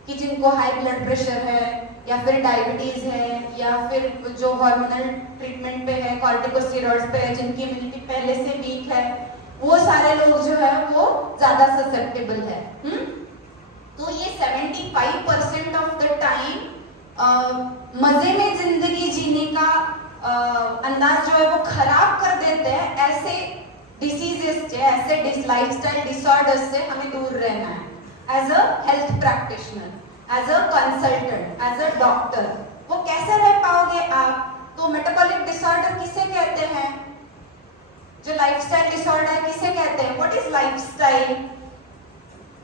कि जिनको हाई ब्लड प्रेशर है या फिर डायबिटीज है या फिर जो हार्मोनल ट्रीटमेंट पे है, कॉर्टिकोस्टेरॉइड्स पे है, जिनकी इम्यूनिटी पहले से वीक है, वो सारे लोग जो है वो ज्यादा ससेप्टेबल है। तो ये 75% ऑफ द टाइम मजे में जिंदगी जीने का अंदाज जो है वो खराब कर देते हैं। ऐसे डिसीजेस से, ऐसे लाइफस्टाइल डिसऑर्डर्स से हमें दूर रहना है। As a health practitioner, as a consultant, as a doctor वो कैसे रह पाओगे आप? तो मेटाबॉलिक डिसऑर्डर किसे कहते हैं? जो लाइफस्टाइल डिसऑर्डर किसे कहते हैं? What is lifestyle?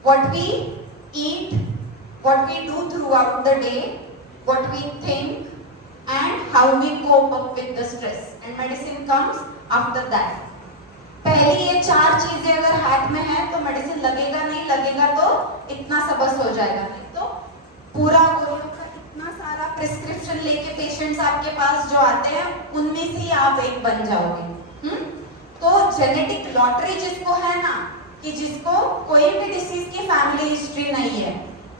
What we eat, what we do throughout the day, what we think, and how we cope up with the stress, and medicine comes after that. पहली ये 4 चीजें अगर हाथ में है तो मेडिसिन लगेगा, नहीं लगेगा तो इतना सा बस हो जाएगा, नहीं तो पूरा गोलियों का इतना सारा प्रिस्क्रिप्शन लेके पेशेंट्स आपके पास जो आते हैं उनमें से ही आप एक बन जाओगे। तो जेनेटिक लॉटरी जिसको है ना, कि जिसको कोई भी डिसीज की फैमिली हिस्ट्री नहीं है,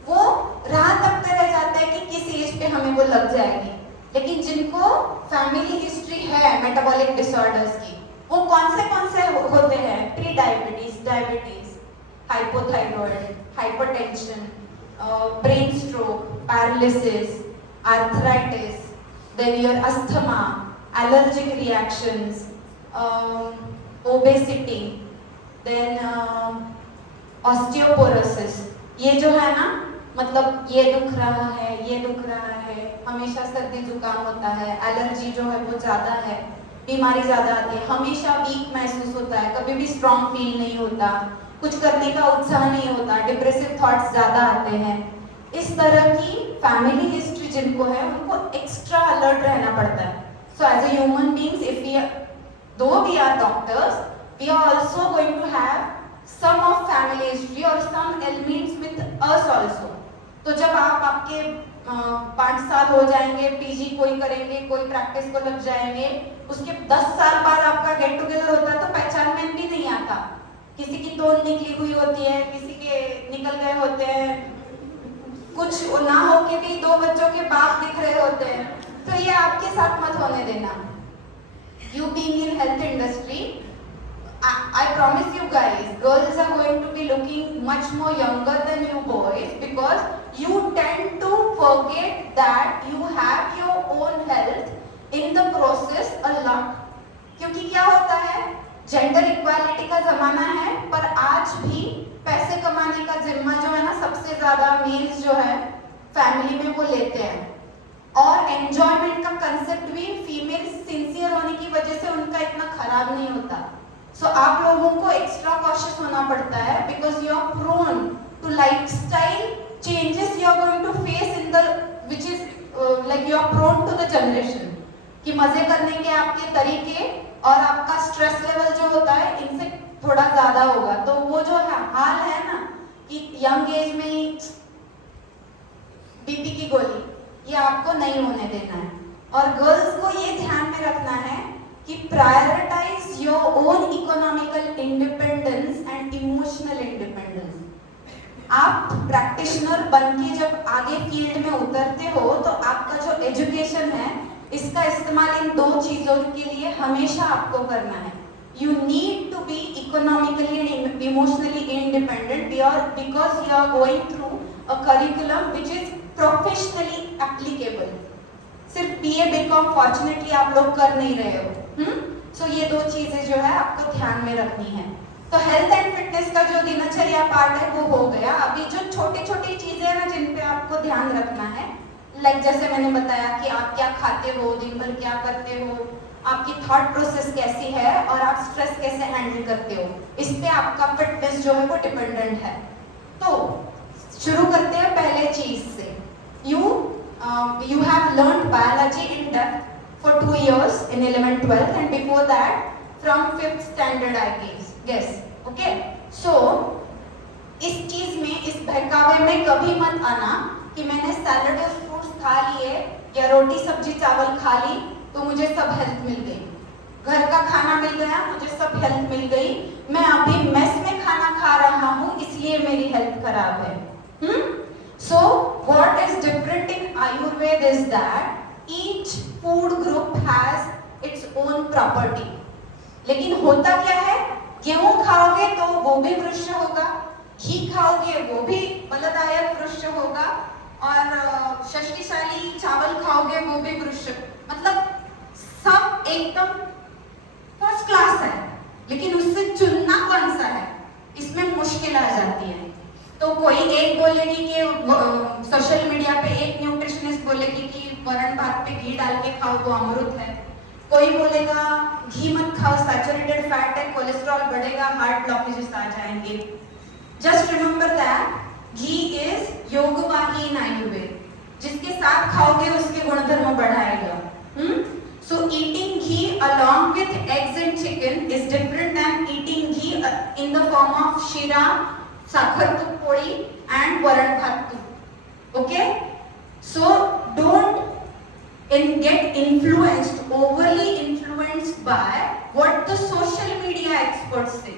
वो राह तकते रह जाता है कि किस एज पे हमें वो लग जाएगी। लेकिन जिनको फैमिली हिस्ट्री है मेटाबॉलिक डिसऑर्डर्स की, वो कौन से होते हैं? Pre diabetes, diabetes, hypothyroid, hypertension, brain stroke, paralysis, arthritis, then your asthma, allergic reactions, obesity, then osteoporosis. ये जो है ना, मतलब ये दुख रहा है, ये दुख रहा है, हमेशा सर्दी जुकाम होता है, एलर्जी जो है वो ज़्यादा है, बीमारी ज़्यादा आती है, हमेशा वीक महसूस होता है, कभी भी स्ट्रॉन्ग फील नहीं होता, कुछ करने का उत्साह नहीं होता, डिप्रेसिव थॉट्स ज़्यादा आते हैं। इस तरह की फैमिली हिस्ट्री जिनको है उनको एक्स्ट्रा अलर्ट रहना पड़ता है। So as a human beings, if we though we are doctors, we are also going to have some of family history or some elements with us also. तो जब आप आपके 5 साल हो जाएंगे, पीजी कोई करेंगे, कोई प्रैक्टिस को लग जाएंगे, उसके 10 साल बाद आपका गेट टुगेदर होता है तो पहचान में भी नहीं आता। किसी की तोड़ निकली हुई होती है, किसी के निकल गए होते हैं, कुछ ना हो के भी 2 बच्चों के बाप दिख रहे होते हैं। तो ये आपके साथ मत होने देना। You being in health industry, I promise you guys, girls are going to be looking much more younger than you boys because you tend to forget that you have your own health in the process a lot. क्योंकि क्या होता है, gender equality का जमाना है, पर आज भी पैसे कमाने का जिम्मा जो है ना, सबसे ज्यादा मेल्स जो है फैमिली में वो लेते हैं, और एंजॉयमेंट का कंसेप्ट भी फीमेल सिंसियर होने की वजह से उनका इतना खराब नहीं होता। सो आप लोगों को एक्स्ट्रा कॉशियस होना पड़ता है because you are prone to lifestyle changes you are going to face in the which is like you are prone to the generation, कि मजे करने के आपके तरीके और आपका स्ट्रेस लेवल जो होता है इनसे थोड़ा ज्यादा होगा। तो वो जो है हाल है ना कि यंग एज में ही बीपी की गोली, ये आपको नहीं होने देना है। और गर्ल्स को ये ध्यान में रखना है कि prioritize your own economical independence and emotional independence. आप प्रैक्टिशनर बन के जब आगे फील्ड में उतरते हो तो आपका जो एजुकेशन है इसका इस्तेमाल इन 2 चीजों के लिए हमेशा आपको करना है। You need to be economically and emotionally independent because you are going through a curriculum which is professionally applicable. सिर्फ बीए बीकॉम फॉर्चुनेटली आप लोग कर नहीं रहे हो। सो ये 2 चीजें जो है आपको ध्यान में रखनी है। तो हेल्थ एंड फिटनेस का जो दिनचर्या पार्ट है वो हो गया। अभी जो छोटी छोटी चीजें हैं ना जिन पे आपको ध्यान रखना है, लाइक जैसे मैंने बताया कि आप क्या खाते हो, दिन भर क्या करते हो, आपकी थॉट प्रोसेस कैसी है और आप स्ट्रेस कैसे हैंडल करते हो, इस पे आपका फिटनेस जो है वो डिपेंडेंट है। तो शुरू करते हैं पहले चीज से। You have learned biology in depth for 2 years in 11th 12th and before that from 5th standard I guess. Okay, so इस चीज में, इस बहकावे में कभी मत आना कि मैंने सैलड और फ्रूट्स खा लिए या रोटी सब्जी चावल खा ली तो मुझे सब हेल्थ मिल गई, घर का खाना मिल गया मुझे सब हेल्थ मिल गई, मैं अभी मेस में खाना खा रहा हूँ इसलिए मेरी हेल्थ खराब है। So what is different in Ayurveda is that each food group has its own property. लेकिन होता क्या है, गेहूं खाओगे तो वो भी वृक्ष होगा, घी खाओगे वो भी बलदायक वृक्ष होगा, और शक्तिशाली चावल खाओगे वो भी वृक्ष, मतलब सब एकदम फर्स्ट क्लास है। लेकिन उससे चुनना कौन सा है, इसमें मुश्किल आ जाती है। तो कोई एक बोलेगी कि सोशल मीडिया पे एक न्यूट्रिशनिस्ट बोलेगी कि वरण भात पे घी डाल के खाओ तो अमृत है, कोई बोलेगा घी मत खाओ सैचुरेटेड फैट है, कोलेस्ट्रॉल बढ़ेगा, हार्ट ब्लॉकेजेस आ जाएंगे। Just remember that ghee is yogavahi in Ayurveda, जिसके साथ खाओगे उसके गुणधर्म बढ़ाएगा। form of shira, sakhar tooth podi and varan bhat tooth. Okay? So don't get influenced, overly influenced by what the social media experts say.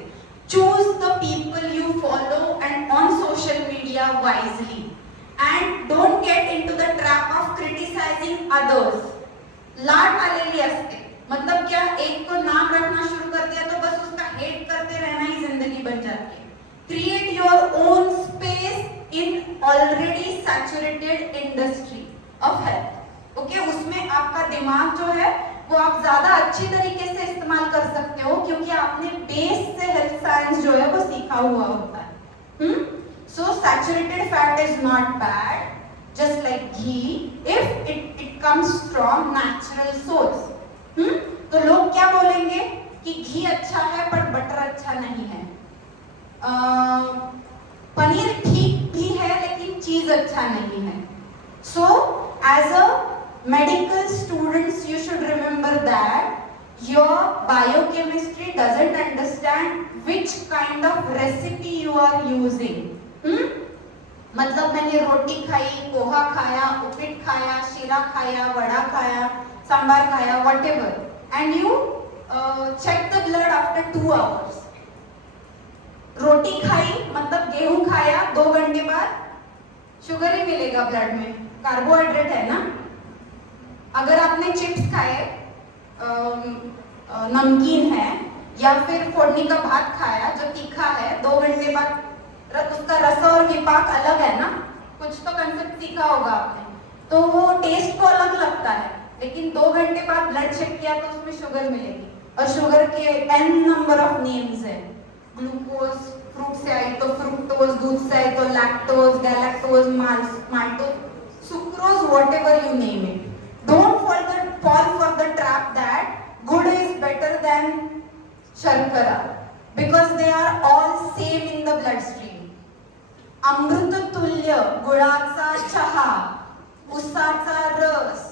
Choose the people you follow and on social media wisely, and don't get into the trap of criticizing others. लाट आलेली असते, मतलब क्या, एक को नाम रखना शुरू कर दिया तो बस उसका हेट करते रहना ही जिंदगी बन जाती है. Create your own space in already saturated industry of health. Okay, उसमें आपका दिमाग जो है वो आप ज्यादा अच्छी तरीके से इस्तेमाल कर सकते हो, क्योंकि आपने बेस से हेल्थ साइंस जो है वो सीखा हुआ होता है. सो saturated fat is not bad, just like ghee, if it comes from natural source. तो लोग क्या बोलेंगे कि घी अच्छा है पर बटर अच्छा नहीं है. पनीर ठीक भी है लेकिन चीज अच्छा नहीं है. So as a medical students, you should remember that your biochemistry doesn't understand which kind of recipe you are using. मतलब मैंने रोटी खाई, पोहा खाया, उपीट खाया, शीरा खाया, वड़ा खाया, सांबार खाया, whatever, and you check the blood after 2 hours. रोटी खाई मतलब गेहूं खाया, 2 घंटे बाद शुगर ही मिलेगा ब्लड में, कार्बोहाइड्रेट है ना. अगर आपने चिप्स खाए, नमकीन है, या फिर फोड़नी का भात खाया जो तीखा है, 2 घंटे बाद उसका रस और विपाक अलग है ना, कुछ तो कंसेप्ट सीखा होगा आपने, तो वो टेस्ट को अलग लगता है. लेकिन 2 घंटे बाद ब्लड चेक किया तो उसमें शुगर मिलेगी, और शुगर के n नंबर ऑफ नेम्स है. ग्लूकोज फ्रूट से आई तो फ्रुक्टोज, दूध से आई तो lactose, galactose, maltose, sucrose, whatever you name it. Don't fall for the trap that good is better than sharkara, because they are all same in the bloodstream. अमृत तुल्य गुळाचा चहा, उसाचा रस,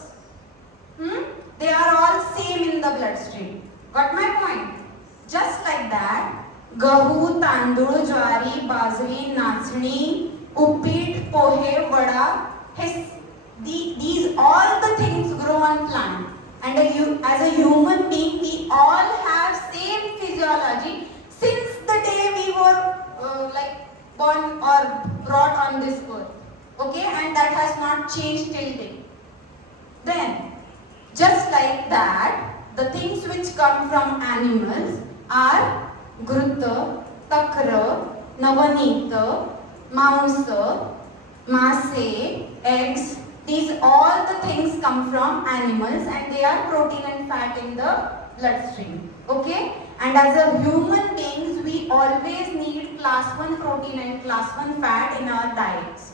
they are all same in the bloodstream. Got my point? Just like that, गहू, तांदूळ, ज्वारी, बाजरी, नाचणी, उपीट, पोहे, vada, these all the things grow on plant, and as a human being we all have same physiology since the day we were like born or brought on this earth. Okay, and that has not changed till date. Then just like that, the things which come from animals are घृत, तक्र, नवनीत, मांस, मासे, eggs. These all the things come from animals, and they are protein and fat in the bloodstream. Okay, and as a human beings we always need class 1 protein and class 1 fat in our diets.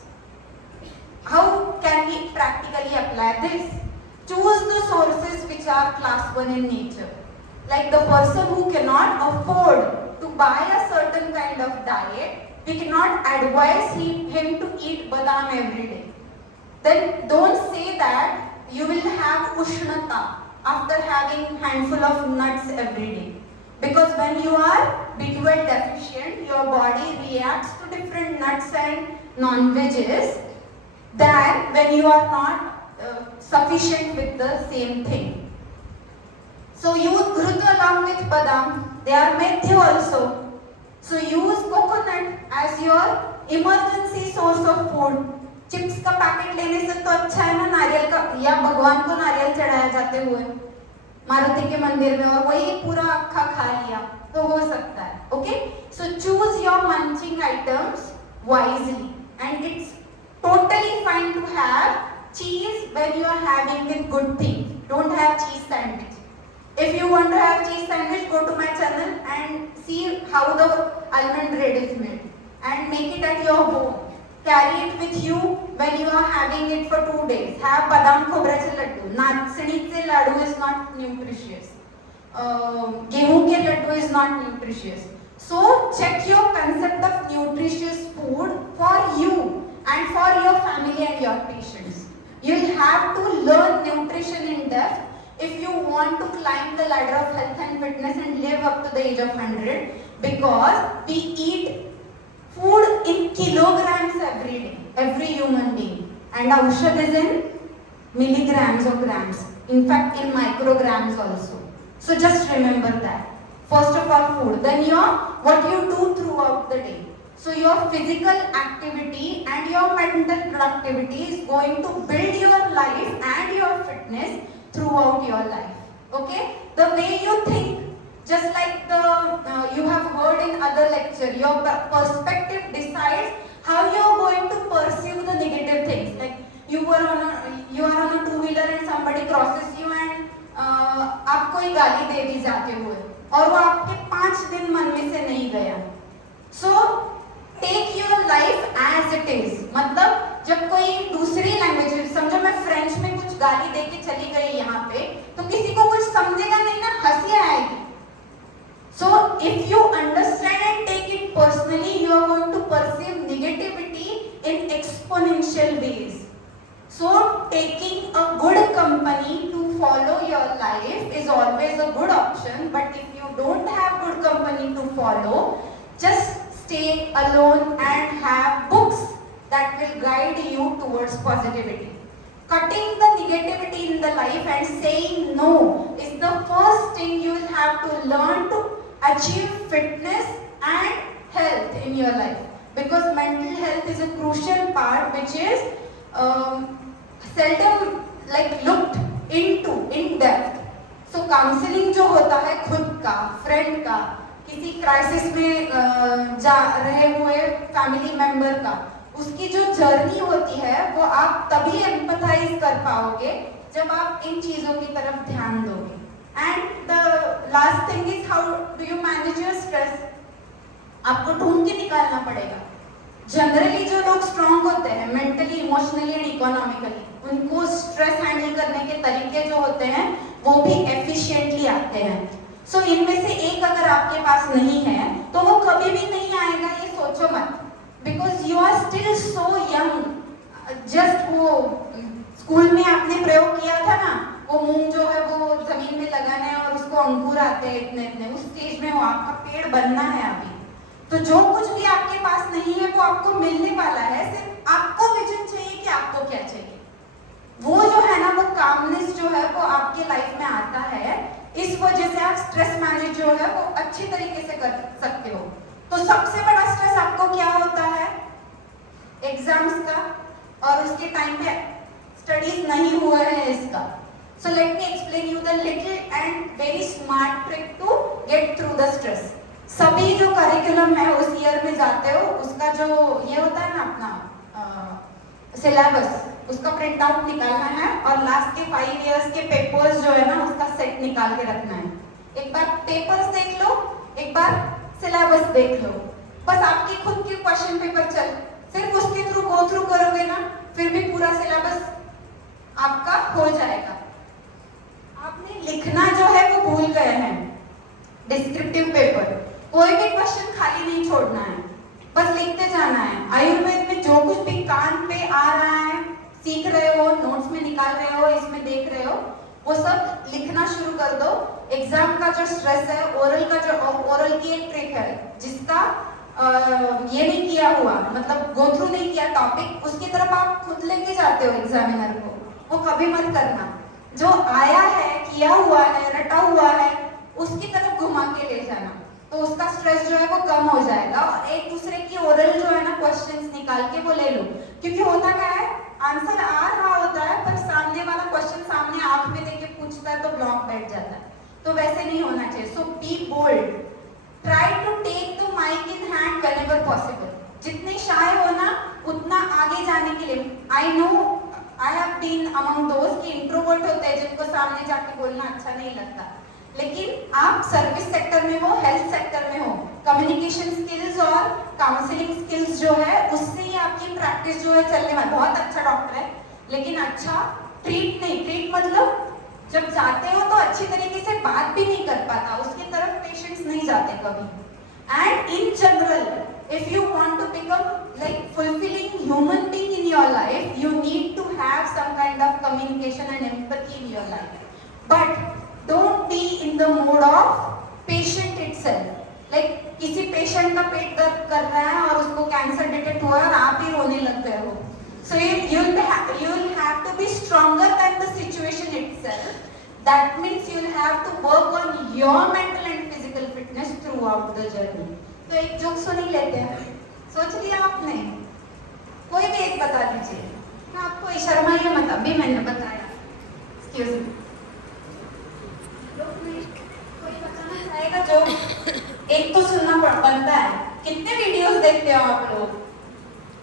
How can we practically apply this? Choose the sources which are class 1 in nature. Like the person who cannot afford to buy a certain kind of diet, we cannot advise him to eat badam every day. Then don't say that you will have ushnata after having handful of nuts every day, because when you are B12 deficient, your body reacts to different nuts and non-veggies than when you are not sufficient with the same thing. So use ghruta along with badam. They are methyu also. So use coconut as your emergency source of food. Chips का packet लेने से तो अच्छा है ना नारियल का, या भगवान को नारियल चढ़ाया जाते हुए मारुति के मंदिर में, और वही पूरा अक्खा खा लिया तो हो सकता है. Okay, so choose your munching items wisely, and it's totally fine to have cheese when you are having with good things. Don't have cheese sandwich. If you want to have cheese sandwich, go to my channel and see how the almond bread is made and make it at your home. Carry it with you when you are having it for 2 days. Have badam khobrache laddu. Nachniche laddu is not nutritious. Gehu ke laddu is not nutritious. So check your concept of nutritious food for you and for your family and your patients. You'll have to learn nutrition in depth if you want to climb the ladder of health and fitness and live up to the age of 100. because we eat food in kilograms every day, every human being, and aushad is in milligrams or grams, in fact in micrograms also. So just remember that. First of all, food, then what you do throughout the day. So your physical activity and your mental productivity is going to build your life and your fitness throughout your life. Okay? The way you think, just like you have heard in other lecture, your perspective decides how you are going to perceive the negative things. Like you are on a two-wheeler and somebody crosses you and आपको ही गाली दे दी जाते हुए और वो आपके 5 दिन मन में से नहीं गया. So take your life as it is. मतलब जब कोई दूसरी लैंग्वेज, समझो मैं फ्रेंच में कुछ गाली दे के चली गई यहाँ पे, तो किसी को कुछ समझेगा नहीं ना, हंसी आएगी. So if you understand and take it personally, you are going to perceive negativity in exponential ways. So taking a good company to follow your life is always a good option, but if you don't have good company to follow, just stay alone and have books that will guide you towards positivity. Cutting the negativity in the life and saying no is the first thing you will have to learn to achieve fitness and health in your life, because mental health is a crucial part which is seldom looked into in depth. So counseling जो होता है खुद का, friend का, किसी crisis में जा रहे हुए फैमिली मेंबर का, उसकी जो जर्नी होती है वो आप तभी एम्पथाइज कर पाओगे जब आप इन चीजों की तरफ ध्यान दोगे. And the last thing is how do you manage your stress. आपको ढूंढ के निकालना पड़ेगा. जनरली जो लोग स्ट्रांग होते हैं मेंटली, इमोशनली एंड इकोनॉमिकली, उनको स्ट्रेस हैंडल करने के तरीके जो होते हैं वो भी एफिशिएंटली आते हैं. सो इनमें से एक अगर आपके पास नहीं है तो वो कभी भी नहीं आएगा, ये सोचो मत, because you are still so young. Just वो स्कूल में आपने प्रयोग किया था ना, वो मूंग जो है वो जमीन में लगाना है और उसको अंकुर आते हैं इतने इतने, उस स्टेज में हो, आपका पेड़ बनना है अभी. तो जो कुछ भी आपके पास नहीं है वो आपको मिलने वाला है. सिर्फ आपको विजन चाहिए कि आपको क्या चाहिए. वो जो है ना, वो कामनेस जो है वो आपके लाइफ में आता है. इस वजह से आप स्ट्रेस मैनेज जो है वो अच्छी तरीके से कर सकते हो. तो सबसे बड़ा स्ट्रेस आपको क्या होता है? एग्जाम्स का, और उसके टाइम पे स्टडीज नहीं हुआ है इसका. So let me explain you the little and very smart trick to get through the stress. सभी जो करिकुलम है उस ईयर में जाते हो, उसका जो ये होता है ना अपना सिलेबस, उसका प्रिंट आउट निकालना है और लास्ट के 5 इयर्स के पेपर्स जो है ना उसका सेट निकाल के रखना है. एक बार पेपर्स देख लो, एक बार सिलेबस देख लो, बस आपकी खुद की क्वेश्चन पेपर चल, सिर्फ उसके थ्रू गो थ्रू करोगे ना, फिर भी पूरा सिलेबस आपका हो जाएगा. आपने लिखना जो है वो भूल गए हैं, डिस्क्रिप्टिव पेपर, कोई भी क्वेश्चन खाली नहीं छोड़ना है, बस लिखते जाना है. आयुर्वेद में जो कुछ भी कान पे आ रहा है, सीख रहे हो, नोट्स में निकाल रहे हो, इसमें देख रहे हो, वो सब लिखना शुरू कर दो. एग्जाम का जो स्ट्रेस है, ओरल की एक ट्रिक है जिसका ये नहीं किया हुआ, मतलब गो थ्रू नहीं किया टॉपिक, उसकी तरफ आप खुद लेके जाते हो एग्जामिनर को, वो कभी मत करना. जो आया है, किया हुआ है, रटा हुआ है, उसकी तरफ घुमा के ले जाना, तो उसका स्ट्रेस जो है वो कम हो जाएगा. और एक दूसरे की ओरल जो है ना क्वेश्चंस निकाल के वो ले लो, क्योंकि होता क्या है, आंसर आ रहा होता है पर सामने वाला क्वेश्चन सामने आंख में देख के पूछता है तो ब्लॉक बैठ जाता है. तो वैसे नहीं होना चाहिए. So be bold, try to take the mic in hand whenever possible. जितने शाय हो ना उतना आगे जाने के लिए. I know, I have been among दोस्त कि इंट्रोवर्ट होते हैं जिनको सामने जाके बोलना अच्छा नहीं लगता, लेकिन आप सर्विस सेक्टर में हो, हेल्थ सेक्टर में हो, कम्युनिकेशन स्किल्स और काउंसलिंग स्किल्स जो है उससे ही आपकी प्रैक्टिस जो है चलने वाली. बहुत अच्छा डॉक्टर है लेकिन अच्छा ट्रीट नहीं. ट्रीट मतलब जब जाते हो तो अच्छी तरीके से बात भी नहीं कर पाता, उसकी तरफ पेशेंट्स नहीं जाते कभी. And in general if you want to become like fulfilling human being in your life, you need to have some kind of communication and empathy in your life. But don't be in the mode of patient itself. Like किसी patient का पेट दर्द कर रहा है और उसको cancer detect हुआ है और आप ही रोने लग गए हो. So you'll have to be stronger than the situation itself. That means you'll have to work on your mental and physical fitness throughout the journey. तो एक जोक सुन ही लेते हैं. सोच लिया आपने? कोई भी एक बता दीजिए. हाँ, आपको शर्माइए मत, अभी मैंने बताया. Excuse me. कोई बताना चाहेगा जोक? एक तो सुनना बनता है. कितने वीडियोस देखते हो आप लोग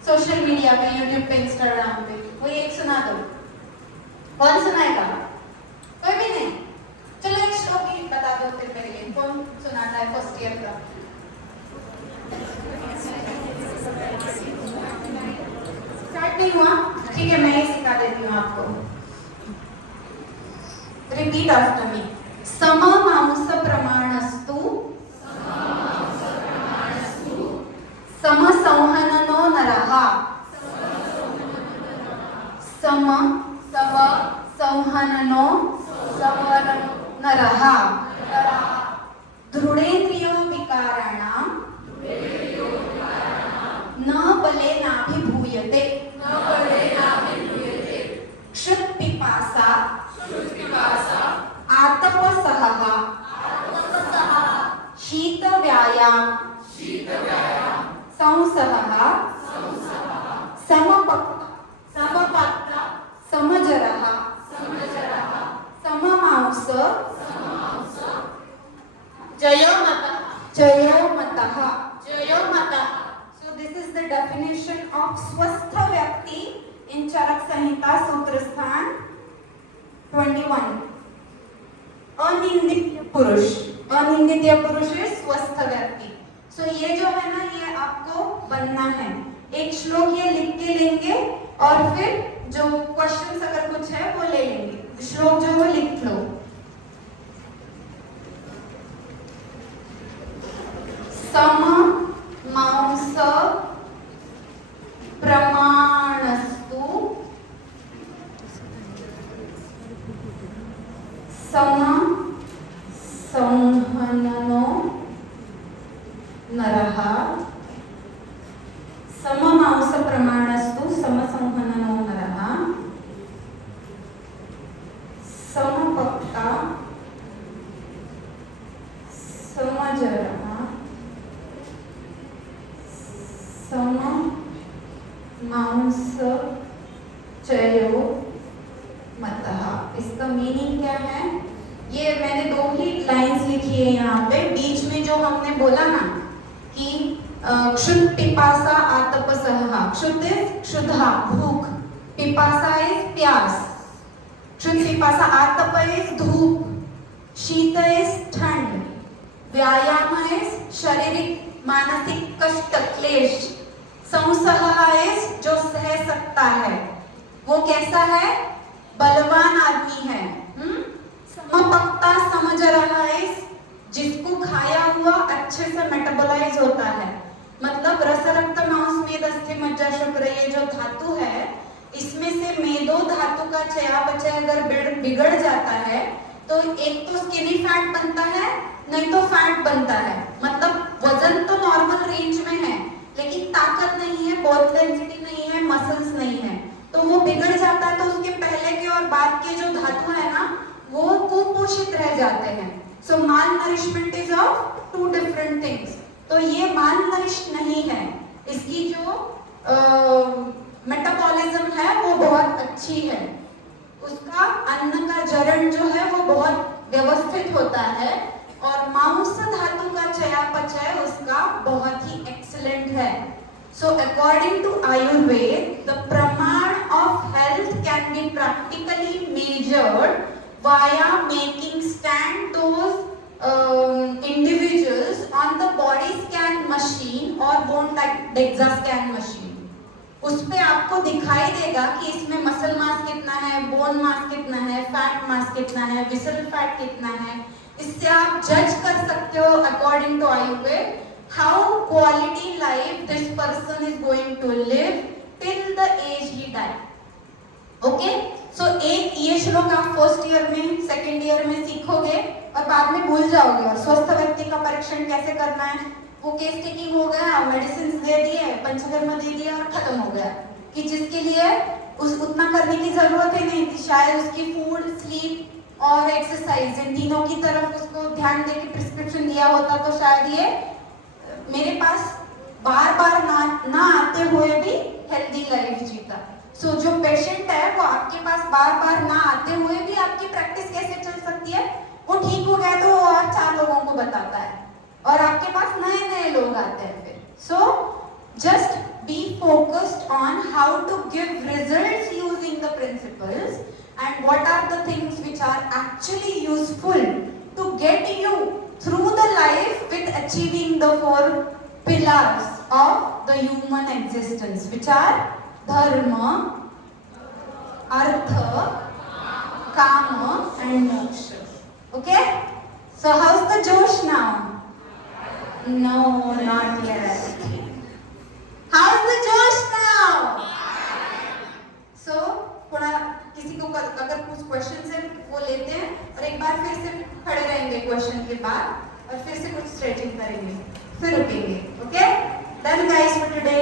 सोशल मीडिया पे, यूट्यूब पे, इंस्टाग्राम पे? कोई एक सुना दो. कौन सुनाएगा? कोई भी नहीं. चलो एक श्लोक ही बता दो फिर पहले. कौन सुनाता है फर्स्ट ईयर का? स्टार्ट नहीं हुआ? ठीक है, मैं ही सिखा देती हूँ आपको. Repeat after me. सममांस प्रमाणस्तु समसंहननो नरः. संहननो नरः. दृढेन्द्रियो विकाराणां न बलेनाभिभूयते. क्षुत्पिपासा आतपसहः शीतव्यायाम संसहः समपक्ता समजरः सममांस जयोमतः. So this is the definition of स्वस्थ व्यक्ति in चरक संहिता सूत्र स्थान 21. अनिंदित पुरुष. अनिंदित पुरुष है स्वस्थ व्यक्ति. सो ये जो है ना, ये आपको बनना है. एक श्लोक ये लिख के लेंगे और फिर जो क्वेश्चंस अगर कुछ है वो ले लेंगे. श्लोक जो है लिख लो. सममांस प्रमाणस्तु समसंहननो नरः. सममांस प्रमाणस्तु समसंहननो नरः. समपक्ता समजरः सममांस चयो मतः. इसका मीनिंग क्या है? ये मैंने दो ही लाइंस लिखी है यहाँ पे. बीच में जो हमने बोला ना कि क्षुत् पिपासा आतपसः. क्षुत् इज क्षुधा, भूख. पिपासा इज प्यास. क्षुत् पिपासा. आतप इज धूप. शीत इज ठंड. व्यायाम इज शारीरिक मानसिक कष्ट क्लेश. संसह इज जो सह सकता है. वो कैसा है? बलवान आदमी है. समपक्ता समझ रहा है जिसको खाया हुआ अच्छे से मेटाबोलाइज होता है. मतलब रस रक्त मांस मेद अस्थि मज्जा शुक्र, ये जो धातु है इसमें से मेदो धातु का चयापचय अगर बिगड़ जाता है तो एक तो स्किनी फैट बनता है, नहीं तो फैट बनता है. मतलब वजन तो नॉर्मल रेंज में है लेकिन ताकत नहीं है, बोन डेंसिटी नहीं है, मसल्स नहीं है, तो वो बिगड़ जाता है. तो उसके पहले के और बाद के जो धातु है ना वो कुपोषित रह जाते हैं. So malnourishment is of two different things. तो ये माल नरिश नहीं है. इसकी जो मेटाबॉलिज्म है वो बहुत अच्छी है. उसका अन्न का जरण जो है वो बहुत व्यवस्थित होता है और मांस धातु का चयापचय उसका बहुत ही एक्सीलेंट है. So according to Ayurveda, the praman of health can be practically measured via making stand those individuals on the body scan machine or bone DEXA scan machine. उस पे आपको दिखाई देगा कि इसमें मसल मास कितना है, बोन मास कितना है, फैट मास कितना है, विसरल फैट कितना है. इससे आप जज कर सकते हो according to Ayurveda how quality life this person is going to live till the age he die. Okay? So एक ये श्लोक आप फर्स्ट ईयर में, सेकेंड ईयर में सीखोगे और बाद में भूल जाओगे। और स्वस्थ व्यक्ति का परीक्षण कैसे करना है, वो केस टेकिंग हो गया, मेडिसिन दे दिए, पंचकर्म दे दिया और खत्म हो गया, कि जिसके लिए उस उतना करने की जरूरत ही नहीं थी। शायद उसकी फूड, स्लीप और एक्सरसाइज इन तीनों की तरफ उसको ध्यान दे के प्रिस्क्रिप्शन दिया होता तो शायद ये मेरे पास बार बार ना आते हुए भी हेल्दी लाइफ जीता। सो जो पेशेंट है वो आपके पास बार बार ना आते हुए भी आपकी प्रैक्टिस कैसे चल सकती है, वो ठीक हो गया तो वो और 4 लोगों को बताता है और आपके पास नए नए लोग आते हैं फिर। So just be focused on how to give results using the principles and what are the things which are actually useful to get you through the life with achieving the 4 pillars of the human existence, which are dharma, artha, kama and moksha. Okay, so how's the josh now? No, not yet. How's the josh now? So किसी को अगर कुछ question है वो लेते हैं और एक बार फिर से खड़े रहेंगे क्वेश्चन के बाद और फिर से कुछ स्ट्रेचिंग करेंगे, फिर रुकेंगे। Okay, done guys for today.